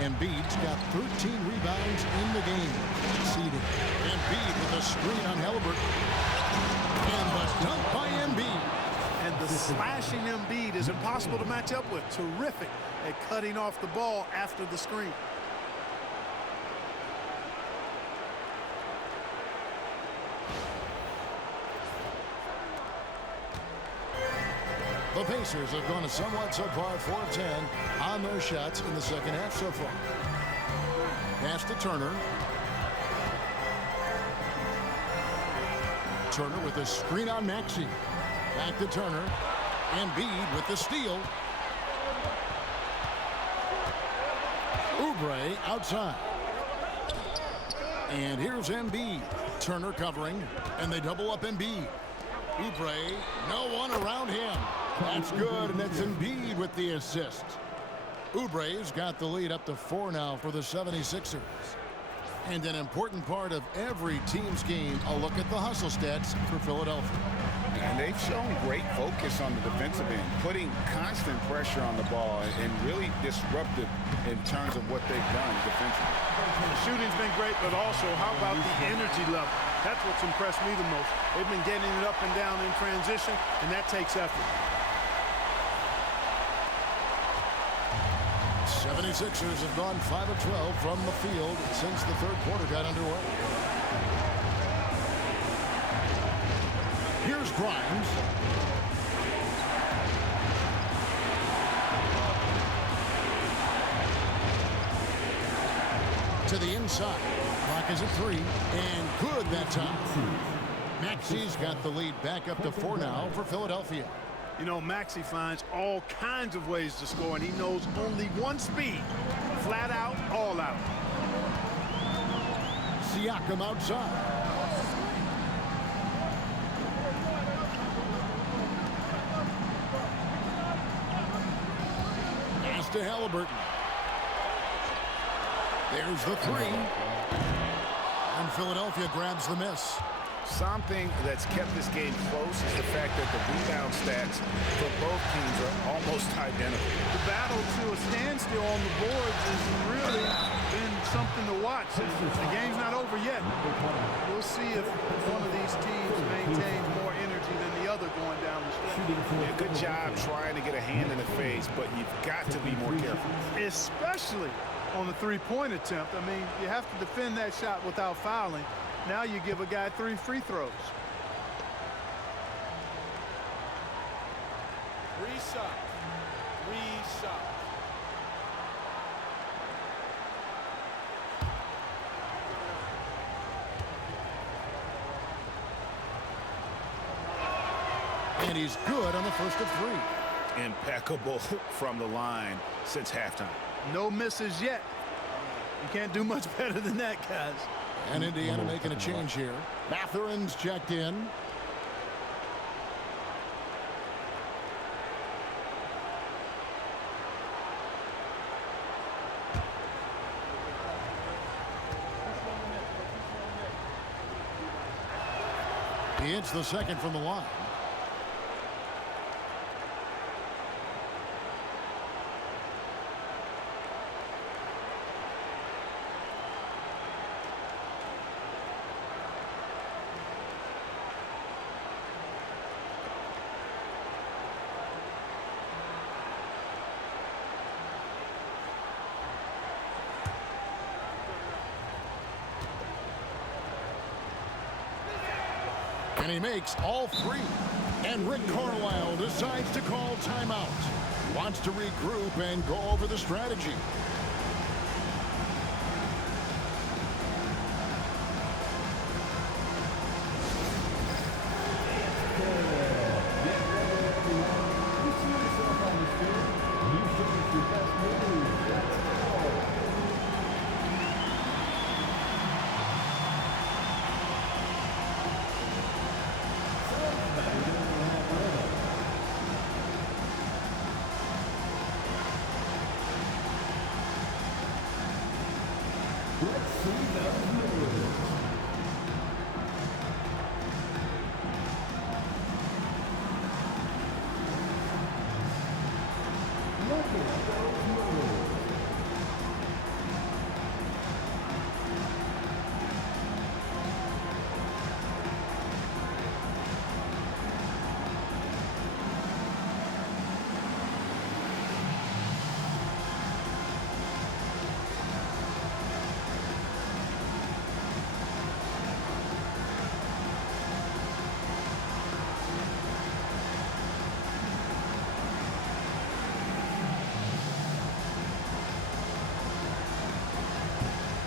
Embiid's got 13 rebounds in the game. Seeded. Embiid with a screen on Halliburton. And the dunk by Embiid. And the slashing Embiid is impossible to match up with. Terrific at cutting off the ball after the screen. The Pacers have gone somewhat so far 4 of 10 on their shots in the second half so far. Pass to Turner. Turner with a screen on Maxey. Back to Turner. Embiid with the steal. Oubre outside. And here's Embiid. Turner covering, and they double up Embiid. Oubre, no one around him. That's good, and that's Embiid with the assist. Oubre's got the lead up to 4 now for the 76ers. And an important part of every team's game, a look at the hustle stats for Philadelphia. And they've shown great focus on the defensive end, putting constant pressure on the ball and really disruptive in terms of what they've done defensively. The shooting's been great, but also how about the energy level? That's what's impressed me the most. They've been getting it up and down in transition, and that takes effort. 76ers have gone 5 of 12 from the field since the third quarter got underway. Here's Grimes. To the inside. Clock is at 3. And good that time. Maxey's got the lead back up to 4 now for Philadelphia. You know, Maxey finds all kinds of ways to score, and he knows only one speed. Flat out, all out. Siakam outside. to Halliburton. There's the three. And Philadelphia grabs the miss. Something that's kept this game close is the fact that the rebound stats for both teams are almost identical. The battle to a standstill on the boards has really been something to watch. The game's not over yet. We'll see if one of these teams maintains more energy than the other going down the stretch. Yeah, good job trying to get a hand in the face, but you've got to be more careful. Especially on the three-point attempt. I mean, you have to defend that shot without fouling. Now you give a guy 3 free throws. Reset. And he's good on the first of 3. Impeccable from the line since halftime. No misses yet. You can't do much better than that, guys. And Indiana making a change here. Mathurin's checked in. He hits the second from the line. And he makes all 3. And Rick Carlisle decides to call timeout. Wants to regroup and go over the strategy.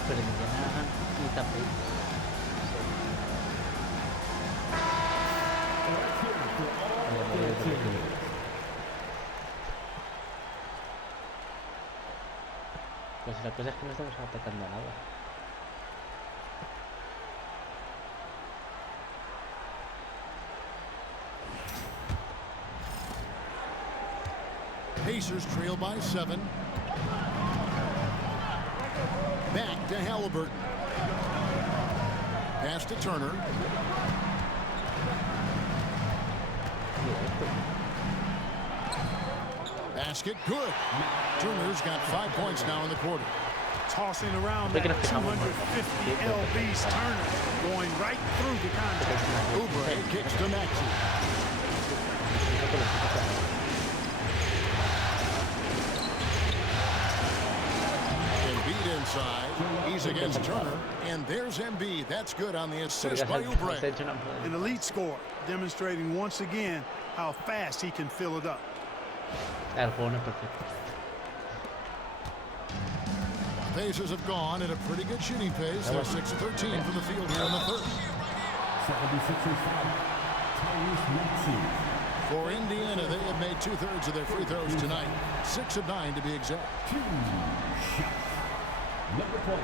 Perencanaan tapi pues la cosa es que no estamos atacando nada. Pacers trail by 7. Back to Halliburton. Pass to Turner. Basket good. Turner's got 5 points now in the quarter. Tossing around that 250 lbs. Turner going right through the contact. Oubre kicks to Maxey. Embiid inside. He's against Turner. And there's Embiid. That's good on the assist by Oubre. An elite score, demonstrating once again how fast he can fill it up. Pacers have gone at a pretty good shooting pace. They're 6 of 13 from the field here in the third. 76ers foul. Tyrese Maxey. For Indiana, they have made 2/3 of their free throws tonight. 6 of 9 to be exact. 2 shots. Number 12.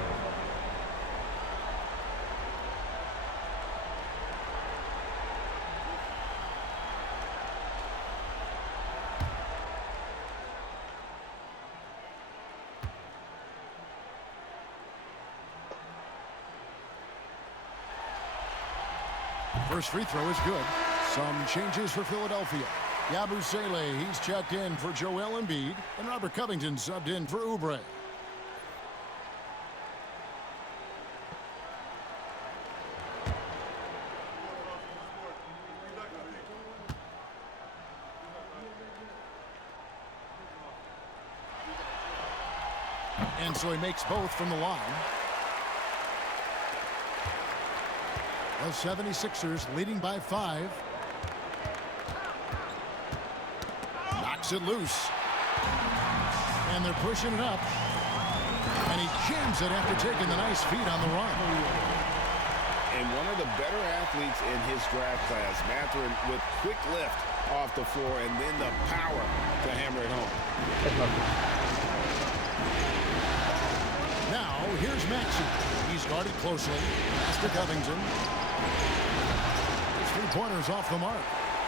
First free throw is good. Some changes for Philadelphia. Yabusele, he's checked in for Joel Embiid, and Robert Covington subbed in for Oubre. And so he makes both from the line. The 76ers leading by 5. Knocks it loose. And they're pushing it up. And he jams it after taking the nice feed on the run. And one of the better athletes in his draft class, Mathurin, with quick lift off the floor and then the power to hammer it home. Now, here's Maxey. He's guarded closely. Pass to Covington. His three-pointers off the mark.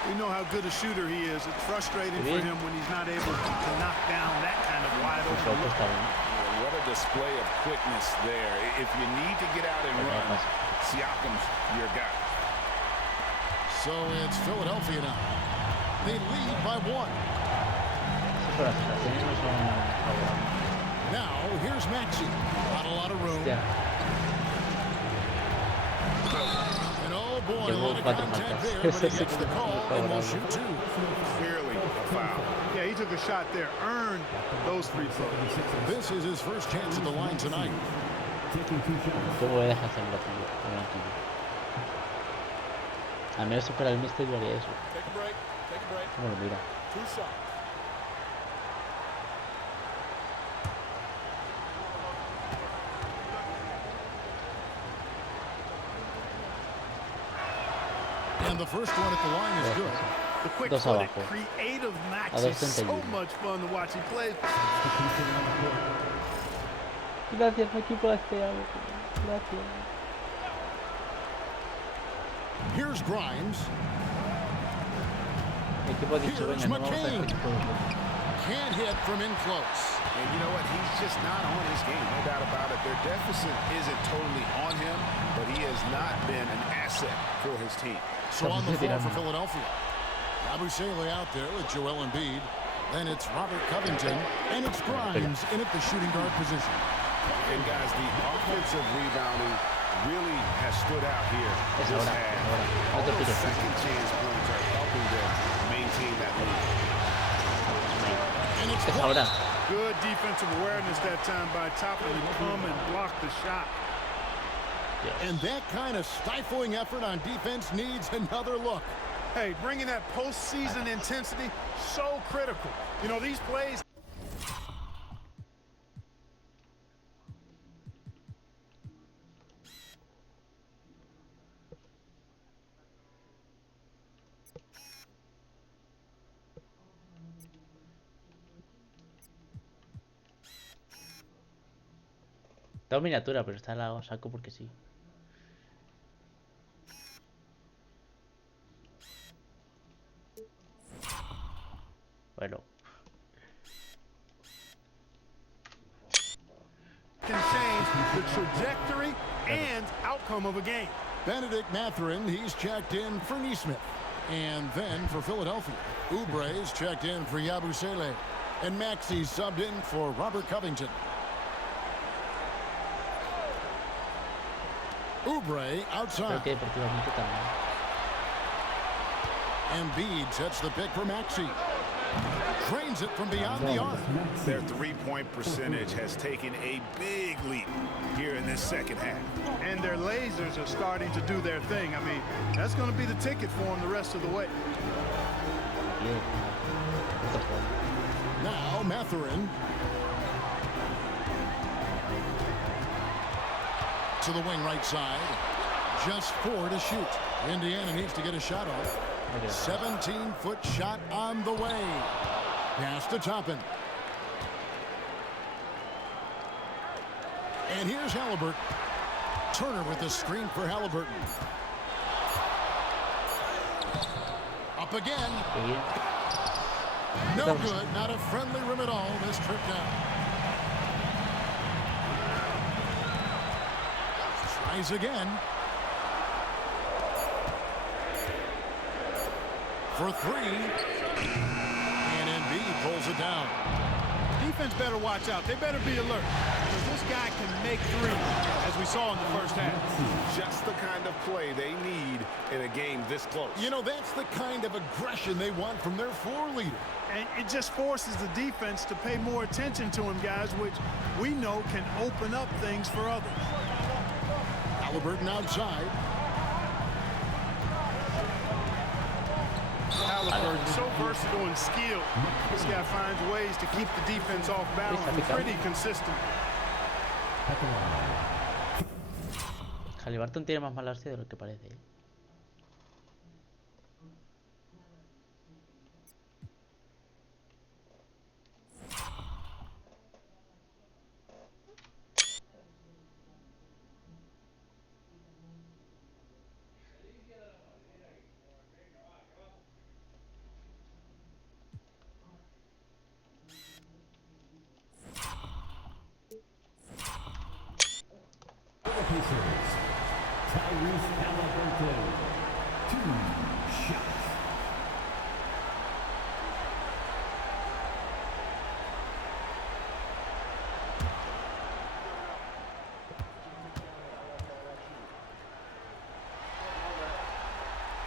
We know how good a shooter he is. It's frustrating for him when he's not able to knock down that kind of wide open look. What a display of quickness there. If you need to get out and run, Siakam's your guy. So it's Philadelphia now. They lead by 1. Now, here's Maxey. Not a lot of room. And oh boy, a lot of contact there, but he gets the call and will shoot 2. Clearly a foul. Yeah, he took a shot there, earned those free throws. This is his first chance at the line tonight. A menos si fuera el mister yo haría eso. Take a break. Bueno, mira. 2 shots. And the first one at the line is good. The quick-footed, creative Max is so much fun to watch. He plays. Gracias, equipo, gracias. Here's Grimes. Here's McCain. Can't hit from in close. And you know what? He's just not on his game. No doubt about it. Their deficit isn't totally on him, but he has not been an asset for his team. So on the floor for Philadelphia. Yabusele out there with Joel Embiid. Then it's Robert Covington. And it's Grimes in at the shooting guard position. And guys, the offensive rebounding really has stood out here this half. All the second chance points are helping them maintain that lead. And it's good defensive awareness that time by Toppin to come and block the shot. Yes. And that kind of stifling effort on defense needs another look. Hey, bringing that postseason intensity, so critical. You know, these plays. Está en miniatura, pero está la saco porque sí. Bueno. Can change the trajectory and outcome of a game. Benedict Mathurin, he's checked in for Neesmith. And then for Philadelphia, Oubre's checked in for Yabusele. And Maxey subbed in for Robert Covington. Oubre outside. Embiid sets the pick for Maxey. Drains it from beyond the arc. Their three-point percentage has taken a big leap here in this second half. And their lasers are starting to do their thing. I mean, that's going to be the ticket for them the rest of the way. Now Mathurin. To the wing right side. Just 4 to shoot. Indiana needs to get a shot off. 17-foot shot on the way. Pass to Toppin. And here's Halliburton. Turner with the screen for Halliburton. Up again. No good. Not a friendly rim at all this trip down. Tries again. for three. And Embiid pulls it down. Defense better watch out. They better be alert, because this guy can make threes, as we saw in the first half. Just the kind of play they need in a game this close. You know, that's the kind of aggression they want from their floor leader. And it just forces the defense to pay more attention to him, guys, which we know can open up things for others. Halliburton outside. Halliburton so versatile and skilled. This guy finds ways to keep the defense off balance. Pretty consistent. Halliburton tiene más mala suerte de lo que parece.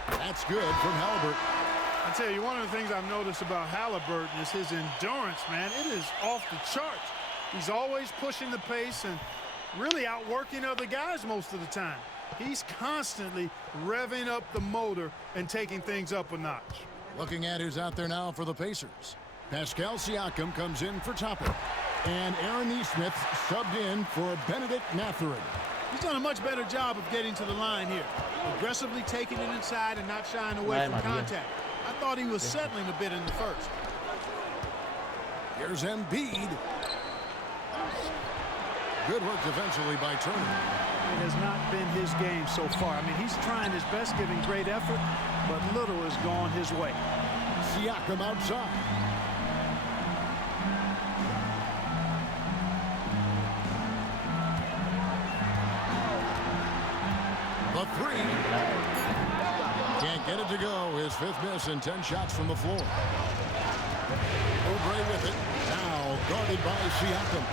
That's good from Halliburton. I tell you, one of the things I've noticed about Halliburton is his endurance, man. It is off the charts. He's always pushing the pace and really outworking other guys most of the time. He's constantly revving up the motor and taking things up a notch. Looking at who's out there now for the Pacers. Pascal Siakam comes in for Topper. And Aaron Nesmith subbed in for Benedict Mathurin. He's done a much better job of getting to the line here. Aggressively taking it inside and not shying away from contact. I thought he was settling a bit in the first. Here's Embiid. Good work defensively by Turner. It has not been his game so far. I mean, he's trying his best, giving great effort, but little has gone his way. Siakam outside. The three. Can't get it to go. His fifth miss and 10 shots from the floor. Oubre with it. Now guarded by Siakam.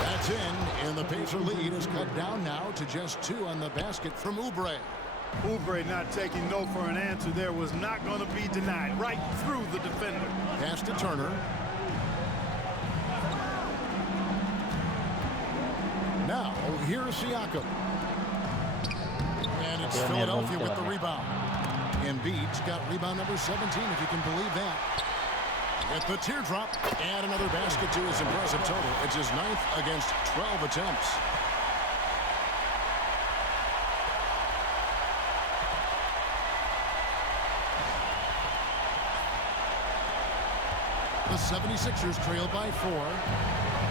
That's in, and the Pacer lead is cut down now to just 2 on the basket from Oubre. Oubre not taking no for an answer there was not going to be denied. Right through the defender. Pass to Turner. Now, here's Siakam. And it's Philadelphia with the rebound. Embiid's got rebound number 17, if you can believe that. At the teardrop, and another basket to his impressive total. It's his 9th against 12 attempts. The 76ers trail by 4.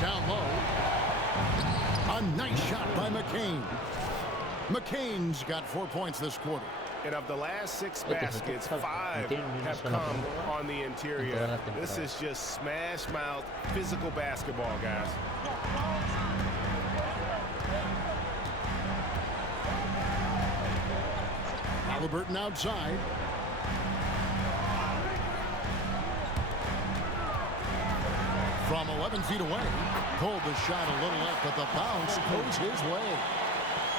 Down low. A nice shot by McCain. McCain's got 4 points this quarter. And of the last 6 baskets, 5 have come on the interior. This is just smash mouth physical basketball, guys. Halliburton outside. From 11 feet away. Pulled the shot a little left, but the bounce goes his way.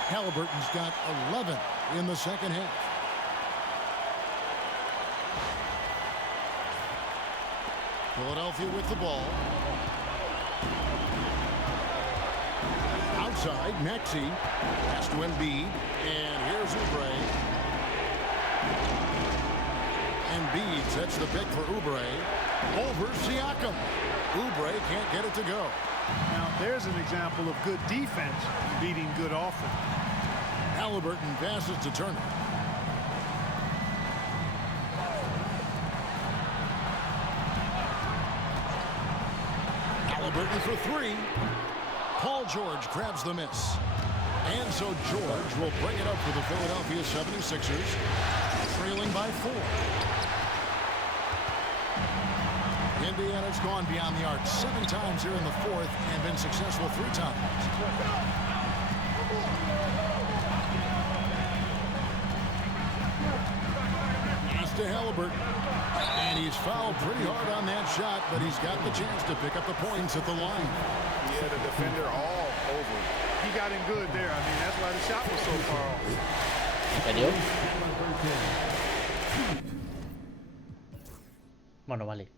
Halliburton's got 11 in the second half. Philadelphia with the ball. Outside, Maxey. Pass to Embiid. And here's Oubre. Embiid sets the pick for Oubre. Over Siakam. Oubre can't get it to go. Now, there's an example of good defense beating good offense. Halliburton passes to Turner. Halliburton for 3. Paul George grabs the miss. And so George will bring it up for the Philadelphia 76ers, trailing by 4. Indiana's gone beyond the arc 7 times here in the 4th and been successful 3 times. Pass to Halliburton. And he's fouled pretty hard on that shot, but he's got the chance to pick up the points at the line. Yeah, the defender all over. He got him good there. I mean, that's why the shot was so far off. ¿En serio? Bueno, vale.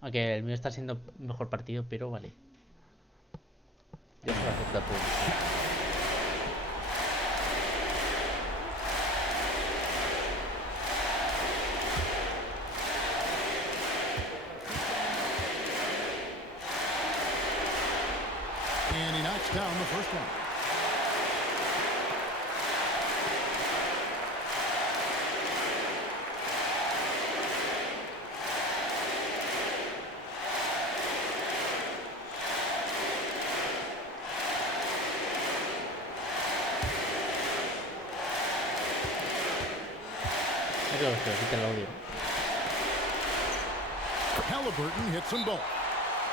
Aunque el mío está siendo mejor partido, pero vale. Yo se lo acepto a todos. And he knocks down the first one. Halliburton hits them both.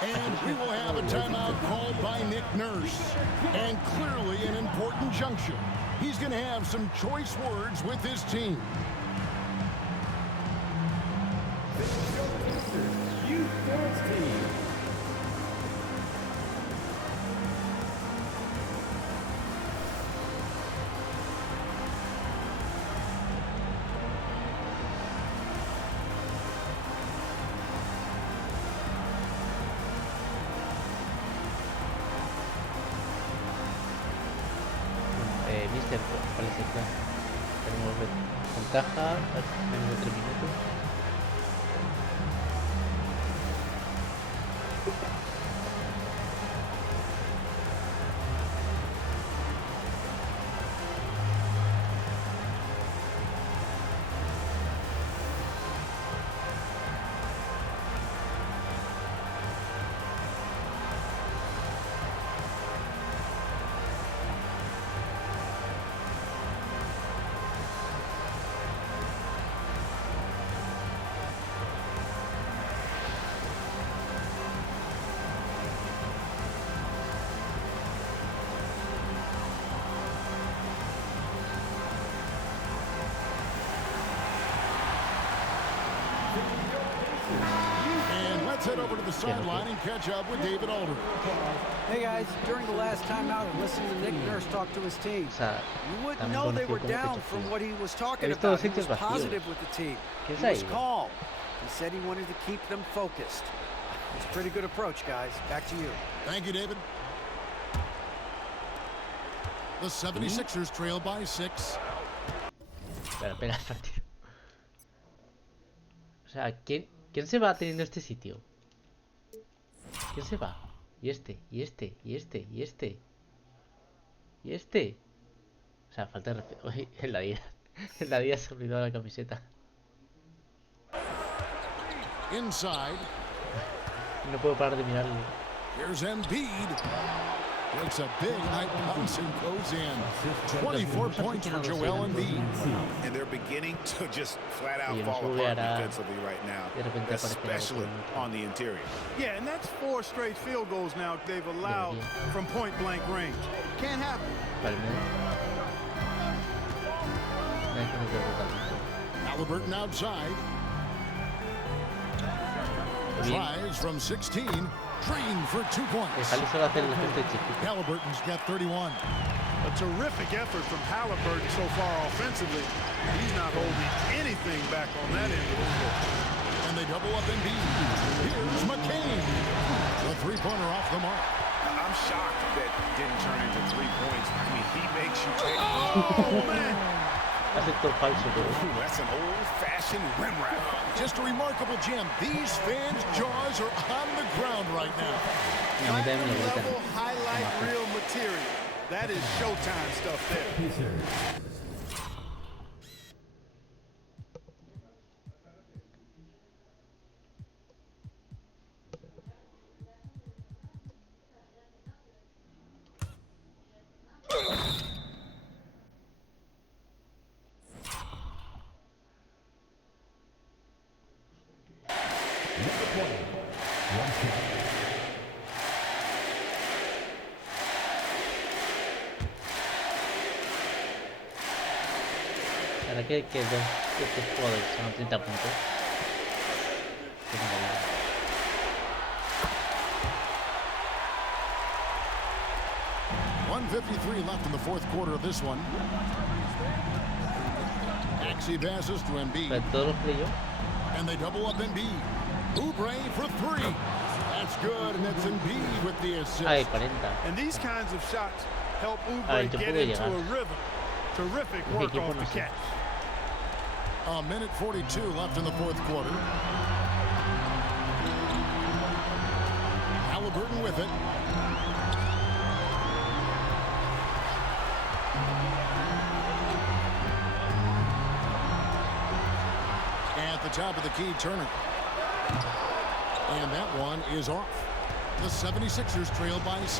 And we will have a timeout called by Nick Nurse. And clearly an important juncture. He's going to have some choice words with his team. Youth Dance Team. Mister, ¿cuál es el plan? Tenemos ventaja, menos de 3 minutos. Let's head over to the sideline and catch up with David Alder. Hey guys, during the last timeout, I listened to Nick Nurse talk to his team. You wouldn't know they were down from what he was talking about. He was positive with the team. He was calm. He said he wanted to keep them focused. It's a pretty good approach, guys. Back to you. Thank you, David. The 76ers trail by 6. Espera, el partido. O sea, ¿quién se va teniendo este sitio? ¿Quién se va? Y este. O sea, falta de respeto. En la vida se olvidó la camiseta. Inside. No puedo parar de mirarlo. Here's Embiid. It's a big high bounce and goes in. 24 points for Joel Embiid. And they're beginning to just flat out fall apart defensively right now, especially on the interior. Yeah, and that's 4 straight field goals now they've allowed from point-blank range. Can't happen. Halliburton outside. Tries from 16. Trained for 2 points. Halliburton's got 31. A terrific effort from Halliburton so far offensively. He's not holding anything back on that end of the floor. And they double up Embiid. Here's McCain. The three-pointer off the mark. I'm shocked that didn't turn into 3 points. I mean, he makes you take. Oh, man. That's an old-fashioned rim wrap. Just a remarkable gem. These fans' jaws are on the ground right now. Level highlight reel material. That is Showtime stuff there. ¿Para qué quedó? estos jugadores son 30 puntos. 1:53 left in the fourth quarter of this one. He passes to Embiid. And they double up Embiid. Oubre for three. That's good, and that's Embiid with the assist. And these kinds of shots help Oubre get into a rhythm. Terrific work off the catch. A minute 42 left in the fourth quarter. Halliburton with it. At the top of the key, Turner. And that one is off. The 76ers trail by 6.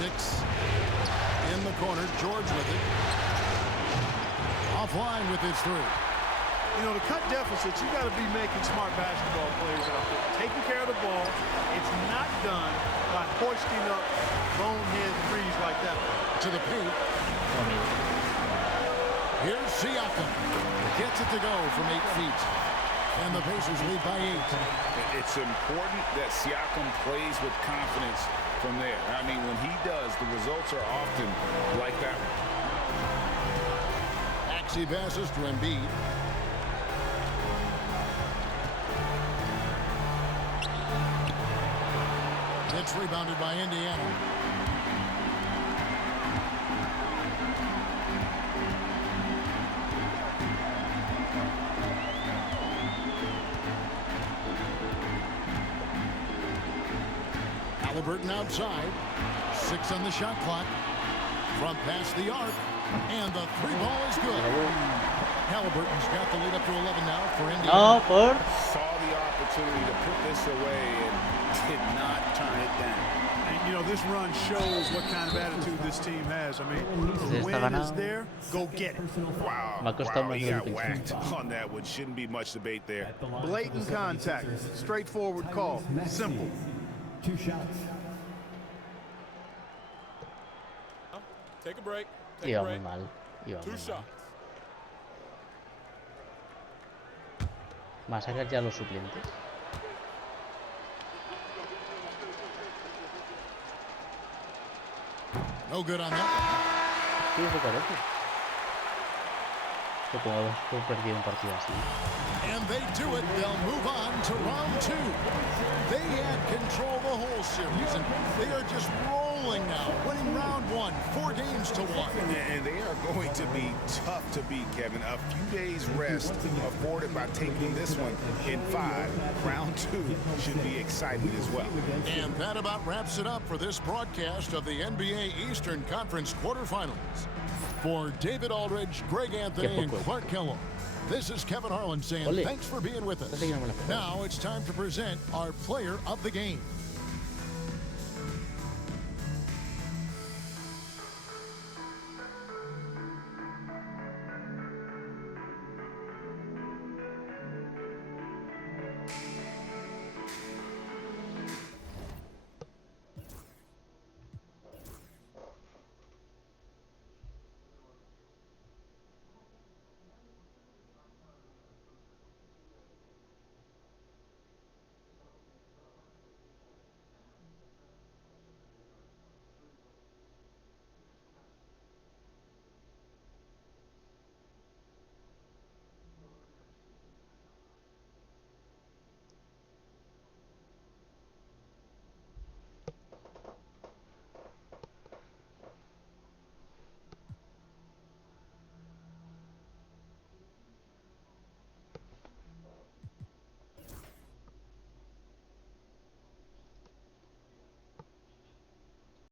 In the corner, George with it. Offline with his three. You know, to cut deficits, you got to be making smart basketball players out there. Taking care of the ball. It's not done by hoisting up bonehead threes like that. To the paint. Here's Siakam. Gets it to go from 8 feet. And the Pacers lead by 8. It's important that Siakam plays with confidence from there. I mean, when he does, the results are often like that one. Axie passes to Embiid. It's rebounded by Indiana. Halliburton outside. 6 on the shot clock. Front past the arc. And the three ball is good. Halliburton's got the lead up to 11 now for Indiana. Saw the opportunity to put this away and did not turn it down. And, you know, this run shows what kind of attitude this team has. I mean, the win is there, go get it. Wow, he got whacked on that one. Shouldn't be much debate there. Blatant contact, straightforward call, simple. 2 shots. Take a break. Iba muy mal. 2 shots. Masacrar ya a los suplentes. No good on that. Sí, eso parece. Supongo que perdido un partido así. And they do it. They'll move on to round 2. They had control the whole series, and they are just rolling now, winning round 1, 4 games to 1. And they are going to be tough to beat, Kevin. A few days rest afforded by taking this one in 5. Round 2 should be exciting as well. And that about wraps it up for this broadcast of the NBA Eastern Conference quarterfinals. For David Aldridge, Greg Anthony, and Clark Kellogg, this is Kevin Harlan saying thanks for being with us. Now it's time to present our player of the game.